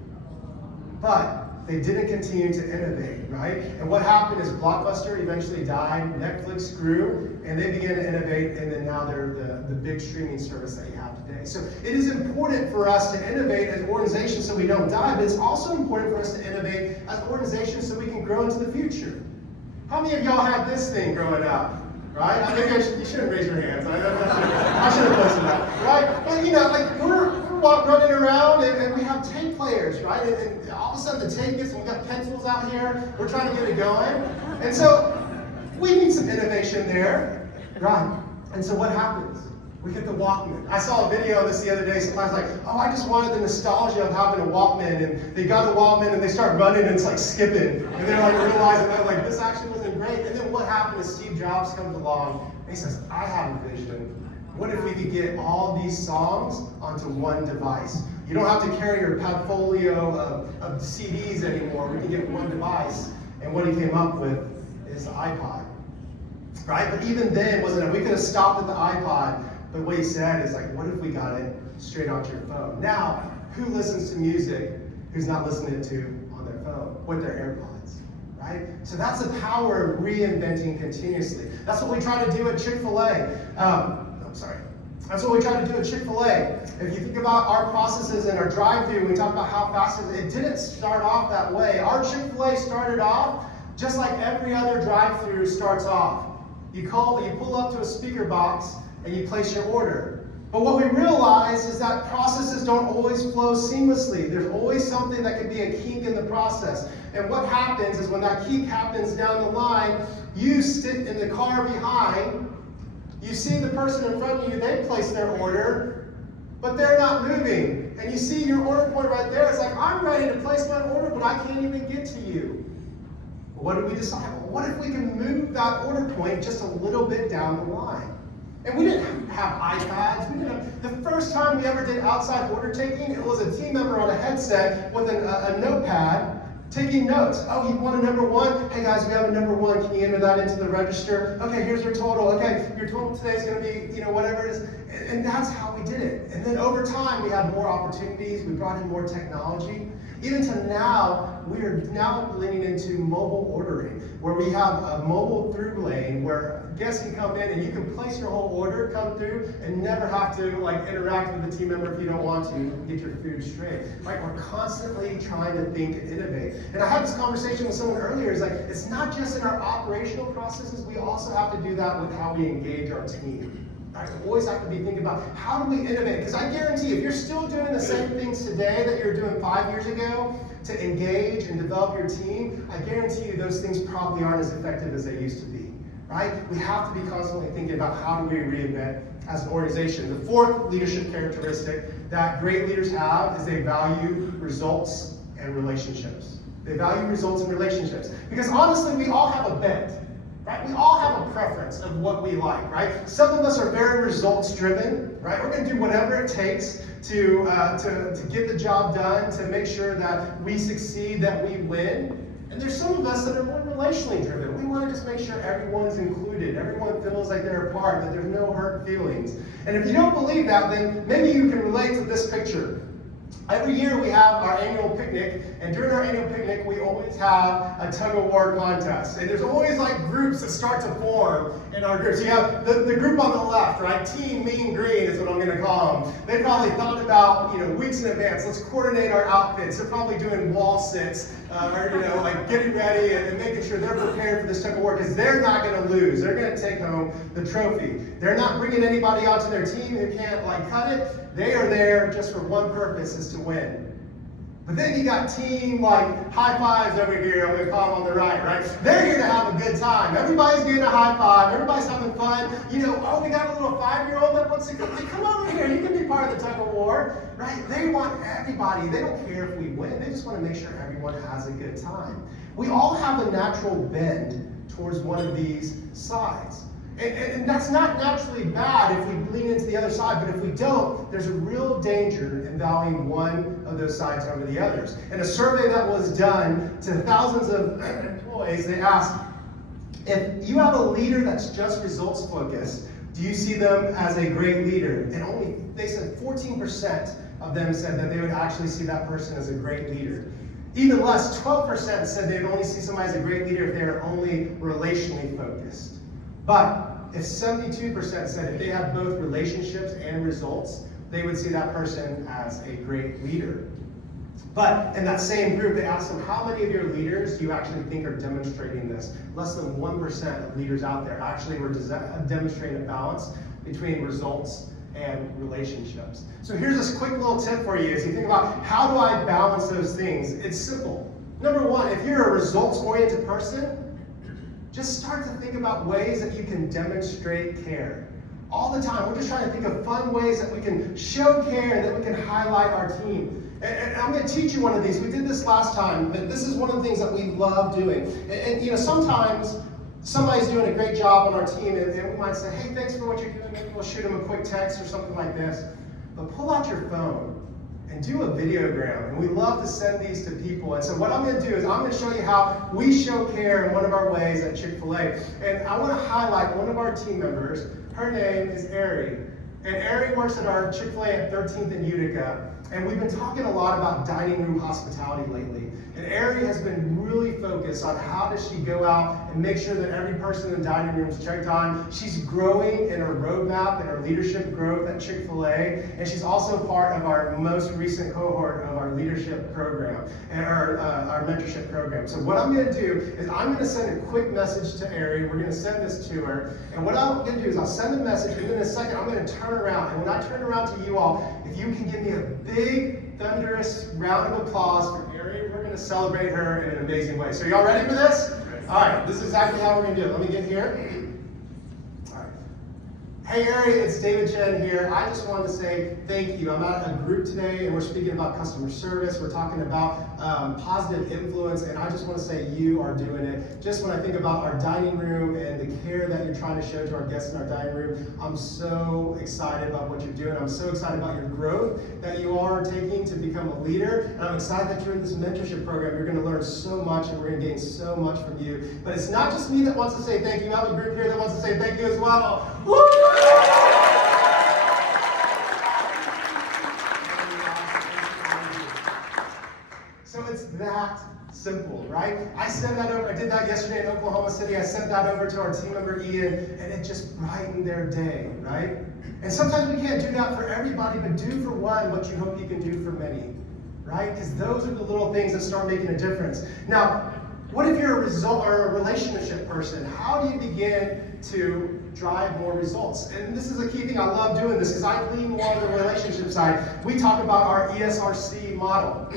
But they didn't continue to innovate, right? And what happened is Blockbuster eventually died, Netflix grew, and they began to innovate, and then now they're the big streaming service that you have today. So it is important for us to innovate as organizations so we don't die, but it's also important for us to innovate as organizations so we can grow into the future. How many of y'all had this thing growing up? Right? You shouldn't raise your hands. I should have posted that. Right? But like we're running around and we have tape players, right? And all of a sudden the tape gets, and we got pencils out here. We're trying to get it going. And so we need some innovation there, right? And so what happens? We get the Walkman. I saw a video of this the other day. Somebody's like, oh, I just wanted the nostalgia of having a Walkman. And they got a Walkman and they start running and it's like skipping. And they're like realizing that like this actually wasn't great. And then what happened is Steve Jobs comes along and he says, I have a vision. What if we could get all these songs onto one device? You don't have to carry your portfolio of CDs anymore. We can get one device. And what he came up with is the iPod. Right? But even then, wasn't it? We could have stopped at the iPod. But what he said is like, what if we got it straight onto your phone? Now, who listens to music who's not listening to on their phone with their AirPods, right? So that's the power of reinventing continuously. That's what we try to do at Chick-fil-A. That's what we try to do at Chick-fil-A. If you think about our processes in our drive-thru, we talk about how fast it didn't start off that way. Our Chick-fil-A started off just like every other drive-thru starts off. You pull up to a speaker box, and you place your order. But what we realize is that processes don't always flow seamlessly. There's always something that can be a kink in the process. And what happens is when that kink happens down the line, you sit in the car behind, you see the person in front of you, they place their order, but they're not moving. And you see your order point right there, it's like, I'm ready to place my order, but I can't even get to you. What did we decide? Well, what if we can move that order point just a little bit down the line? And we didn't have iPads. The first time we ever did outside order taking, it was a team member on a headset with a notepad taking notes. Oh, you want a number one? Hey guys, we have a number one. Can you enter that into the register? Okay, here's your total. Okay, your total today is going to be, whatever it is. And that's how we did it. And then over time, we had more opportunities. We brought in more technology. Even to now, we are now leaning into mobile ordering, where we have a mobile through lane where guests can come in and you can place your whole order, come through, and never have to interact with the team member if you don't want to and get your food straight. Right? We're constantly trying to think and innovate. And I had this conversation with someone earlier. It's not just in our operational processes. We also have to do that with how we engage our team. Right? We always have to be thinking about how do we innovate? Because I guarantee if you're still doing the same things today that you were doing 5 years ago to engage and develop your team, I guarantee you those things probably aren't as effective as they used to be. Right? We have to be constantly thinking about how do we reinvent as an organization. The fourth leadership characteristic that great leaders have is they value results and relationships. They value results and relationships. Because honestly, we all have a bent. Right? We all have a preference of what we like, right? Some of us are very results driven, right? We're going to do whatever it takes to get the job done, to make sure that we succeed, that we win. And there's some of us that are more relationally driven. We want to just make sure everyone's included, everyone feels like they're a part, that there's no hurt feelings. And if you don't believe that, then maybe you can relate to this picture. Every year we have our annual picnic, and during our annual picnic we always have a tug-of-war contest. And there's always groups that start to form in our groups. You have the group on the left, right? Team Mean Green is what I'm going to call them. They probably thought about, weeks in advance. Let's coordinate our outfits. They're probably doing wall sits, getting ready and making sure they're prepared for this tug-of-war because they're not going to lose. They're going to take home the trophy. They're not bringing anybody onto their team who can't cut it. They are there just for one purpose, is to win. But then you got team high fives over here, I'm going to call them on the right? They're here to have a good time. Everybody's getting a high five. Everybody's having fun. We got a little 5-year-old that wants to come over here. You can be part of the tug of war, right? They want everybody. They don't care if we win. They just want to make sure everyone has a good time. We all have a natural bend towards one of these sides. And that's not naturally bad if we lean into the other side, but if we don't, there's a real danger in valuing one of those sides over the others. In a survey that was done to thousands of employees, they asked, if you have a leader that's just results focused, do you see them as a great leader? And they said 14% of them said that they would actually see that person as a great leader. Even less, 12% said they would only see somebody as a great leader if they are only relationally focused. But if 72% said if they had both relationships and results, they would see that person as a great leader. But in that same group, they asked them, how many of your leaders do you actually think are demonstrating this? Less than 1% of leaders out there actually were demonstrating a balance between results and relationships. So here's this quick little tip for you as you think about how do I balance those things. It's simple. Number one, if you're a results-oriented person, just start to think about ways that you can demonstrate care. All the time, we're just trying to think of fun ways that we can show care, that we can highlight our team. And I'm going to teach you one of these. We did this last time, but this is one of the things that we love doing. And you know, sometimes somebody's doing a great job on our team, and we might say, hey, thanks for what you're doing. Maybe we'll shoot them a quick text or something like this. But pull out your phone and do a videogram. And we love to send these to people. And so what I'm going to do is I'm going to show you how we show care in one of our ways at Chick-fil-A. And I want to highlight one of our team members. Her name is Ari. And Ari works at our Chick-fil-A at 13th and Utica. And we've been talking a lot about dining room hospitality lately. And Ari has been really focused on how does she go out and make sure that every person in the dining room is checked on. She's growing in her roadmap and her leadership growth at Chick-fil-A. And she's also part of our most recent cohort of our leadership program and our mentorship program. So what I'm going to do is I'm going to send a quick message to Ari. We're going to send this to her. And what I'm going to do is I'll send the message, and then in a second I'm going to turn around. And when I turn around to you all, if you can give me a big, thunderous round of applause for Ari, we're going to celebrate her in an amazing way. So y'all ready for this? All right, this is exactly how we're going to do it. Let me get here. All right. Hey Ari, it's David Chen here. I just wanted to say thank you. I'm at a group today and we're speaking about customer service. We're talking about positive influence, and I just want to say you are doing it. Just when I think about our dining room and the care that you're trying to show to our guests in our dining room, I'm so excited about what you're doing. I'm so excited about your growth that you are taking to become a leader. And I'm excited that you're in this mentorship program. You're going to learn so much and we're going to gain so much from you. But it's not just me that wants to say thank you. I have a group here that wants to say thank you as well. Woo! So it's that simple, right? I sent that over. I did that yesterday in Oklahoma City. I sent that over to our team member Ian, and it just brightened their day, right? And sometimes we can't do that for everybody, but do for one what you hope you can do for many, right? Because those are the little things that start making a difference. Now, what if you're a result or a relationship person? How do you begin to drive more results? And this is a key thing. I love doing this because I lean more on the relationship side. We talk about our ESRC model.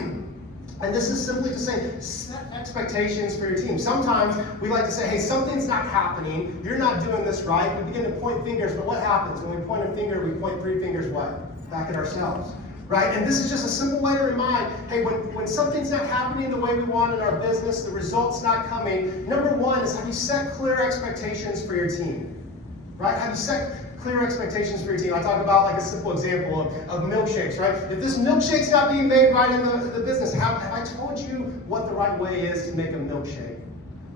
And this is simply to say, set expectations for your team. Sometimes we like to say, hey, something's not happening. You're not doing this right. We begin to point fingers, but what happens? When we point a finger, we point three fingers what? Back at ourselves. Right? And this is just a simple way to remind, hey, when something's not happening the way we want in our business, the result's not coming, number one is, have you set clear expectations for your team? Right? Have you set clear expectations for your team? I talk about like a simple example of milkshakes, right? If this milkshake's not being made right in the business, have I told you what the right way is to make a milkshake?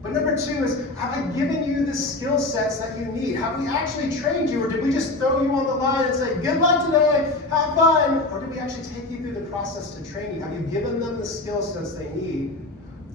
But number two is, have I given you the skill sets that you need? Have we actually trained you, or did we just throw you on the line and say, good luck today, have fun? Or did we actually take you through the process to train you? Have you given them the skill sets they need?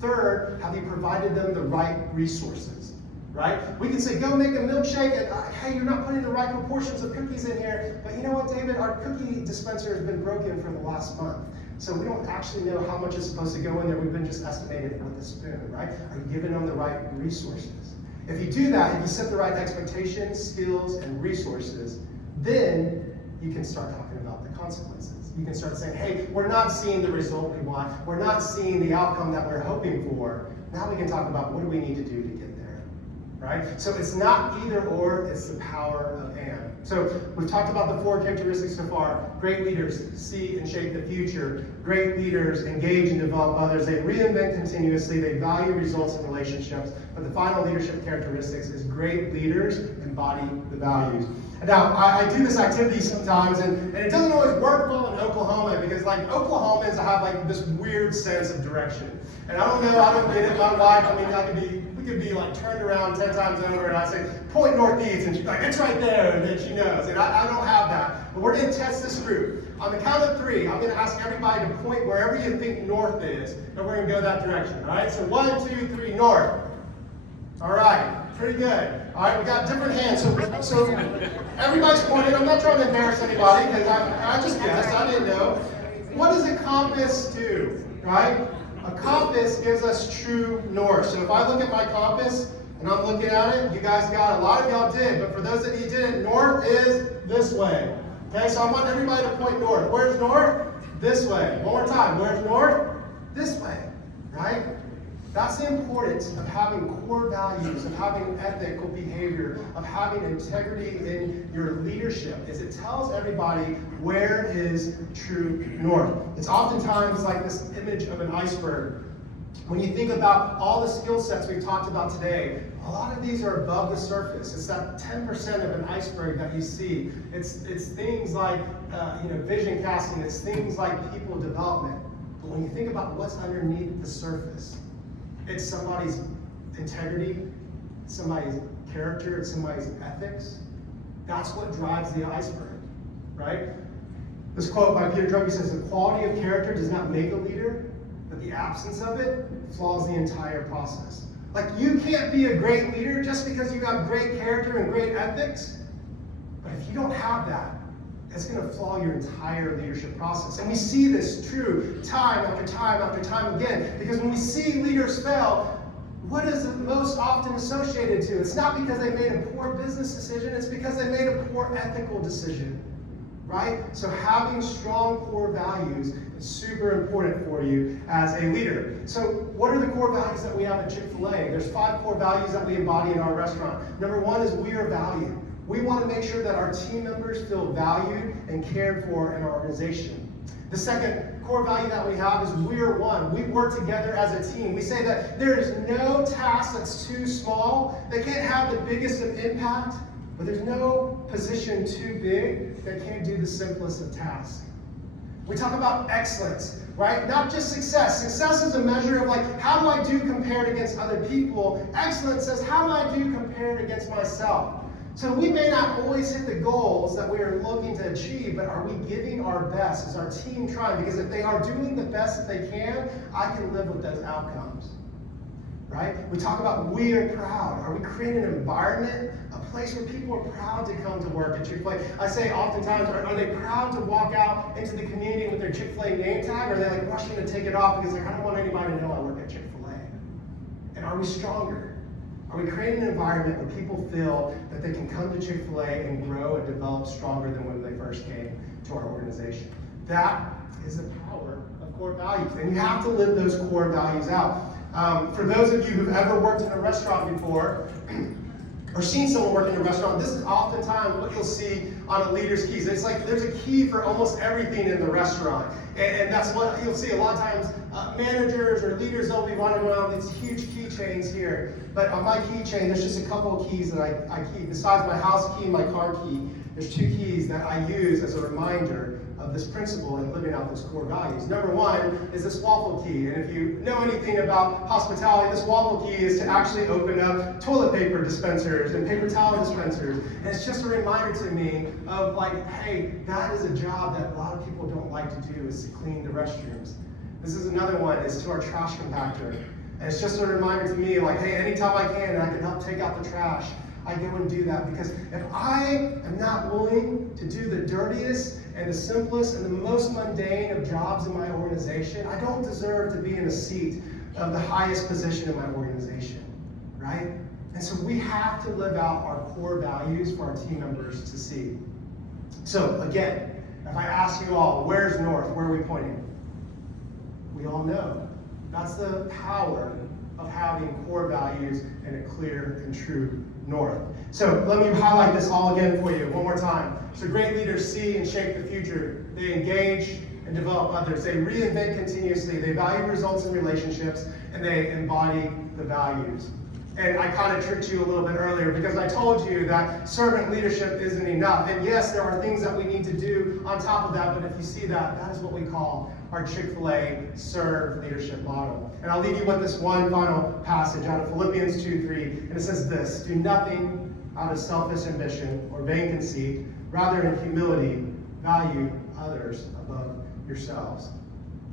Third, have you provided them the right resources? Right? We can say, go make a milkshake, and hey, you're not putting the right proportions of cookies in here, but you know what, David? Our cookie dispenser has been broken for the last month. So we don't actually know how much is supposed to go in there. We've been just estimating it with a spoon, right? Are you giving them the right resources? If you do that, if you set the right expectations, skills, and resources, then you can start talking about the consequences. You can start saying, hey, we're not seeing the result we want. We're not seeing the outcome that we're hoping for. Now we can talk about what do we need to do to get there, right? So it's not either or, it's the power of and. So we've talked about the four characteristics so far. Great leaders see and shape the future. Great leaders engage and develop others. They reinvent continuously. They value results in relationships. But the final leadership characteristics is great leaders embody the values. Now, I do this activity sometimes, and it doesn't always work well in Oklahoma because, like, Oklahomans have, like, this weird sense of direction. And I don't know, I don't get it. My wife, I mean, we could be, like, turned around 10 times over, and I say, point northeast, and she's like, it's right there, and then she knows. And I don't have that. But we're going to test this group. On the count of three, I'm going to ask everybody to point wherever you think north is, and we're going to go that direction, all right? So 1, 2, 3, north. All right. Pretty good. All right, we got different hands. So everybody's pointing. I'm not trying to embarrass anybody because I just guessed. I didn't know. What does a compass do? Right? A compass gives us true north. So if I look at my compass and I'm looking at it, you guys got it. A lot of y'all did, but for those of you who didn't, north is this way. Okay, so I want everybody to point north. Where's north? This way. One more time. Where's north? This way, right? That's the importance of having core values, of having ethical behavior, of having integrity in your leadership, is it tells everybody where is true north. It's oftentimes like this image of an iceberg. When you think about all the skill sets we've talked about today, a lot of these are above the surface. It's that 10% of an iceberg that you see. It's things like vision casting. It's things like people development. But when you think about what's underneath the surface, it's somebody's integrity, it's somebody's character, it's somebody's ethics. That's what drives the iceberg, right? This quote by Peter Drucker says, "The quality of character does not make a leader, but the absence of it flaws the entire process." Like, you can't be a great leader just because you got great character and great ethics. But if you don't have that, it's going to flaw your entire leadership process. And we see this true time after time after time again. Because when we see leaders fail, what is it most often associated to? It's not because they made a poor business decision, it's because they made a poor ethical decision. Right? So having strong core values is super important for you as a leader. So what are the core values that we have at Chick-fil-A? There's 5 core values that we embody in our restaurant. Number 1 is we are valued. We want to make sure that our team members feel valued and cared for in our organization. The second core value that we have is we're one. We work together as a team. We say that there is no task that's too small. They can't have the biggest of impact. But there's no position too big that can't do the simplest of tasks. We talk about excellence, right? Not just success. Success is a measure of like, how do I do compared against other people? Excellence says, how do I do compared against myself? So we may not always hit the goals that we are looking to achieve, but are we giving our best? Is our team trying? Because if they are doing the best that they can, I can live with those outcomes. Right? We talk about we are proud. Are we creating an environment, a place where people are proud to come to work at Chick-fil-A? I say oftentimes, are they proud to walk out into the community with their Chick-fil-A name tag, or are they like rushing to take it off because like, I don't want anybody to know I work at Chick-fil-A? And are we stronger? Are we creating an environment where people feel that they can come to Chick-fil-A and grow and develop stronger than when they first came to our organization? That is the power of core values. And you have to live those core values out. For those of you who've ever worked in a restaurant before, or seen someone work in a restaurant, this is oftentimes what you'll see on a leader's keys. It's like there's a key for almost everything in the restaurant. And that's what you'll see a lot of times. Managers or leaders, they'll be running around these huge keychains here. But on my keychain, there's just a couple of keys that I keep. Besides my house key and my car key, there's 2 keys that I use as a reminder of this principle and living out those core values. Number 1 is this waffle key. And if you know anything about hospitality, this waffle key is to actually open up toilet paper dispensers and paper towel dispensers. And it's just a reminder to me of like, hey, that is a job that a lot of people don't like to do, is to clean the restrooms. This is another one, is to our trash compactor. And it's just a reminder to me, like, hey, anytime I can and I can help take out the trash, I go and do that. Because if I am not willing to do the dirtiest and the simplest and the most mundane of jobs in my organization, I don't deserve to be in a seat of the highest position in my organization, right? And so we have to live out our core values for our team members to see. So again, if I ask you all, where's north? Where are we pointing? We all know. That's the power of having core values and a clear and true north. So let me highlight this all again for you one more time. So great leaders see and shape the future. They engage and develop others. They reinvent continuously. They value results in relationships, and they embody the values. And I kind of tricked you a little bit earlier because I told you that servant leadership isn't enough. And yes, there are things that we need to do on top of that, but if you see that, that is what we call our Chick-fil-A serve leadership model. And I'll leave you with this one final passage out of Philippians 2:3, and it says this: do nothing out of selfish ambition or vain conceit, rather in humility value others above yourselves.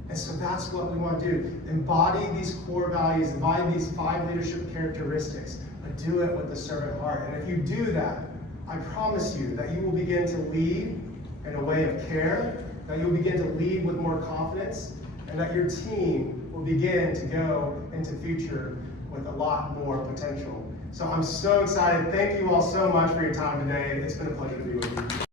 And so that's what we want to do. Embody these core values, embody these 5 leadership characteristics, but do it with a servant heart. And if you do that, I promise you that you will begin to lead in a way of care, that you'll begin to lead with more confidence, and that your team will begin to go into future with a lot more potential. So I'm so excited. Thank you all so much for your time today. It's been a pleasure to be with you.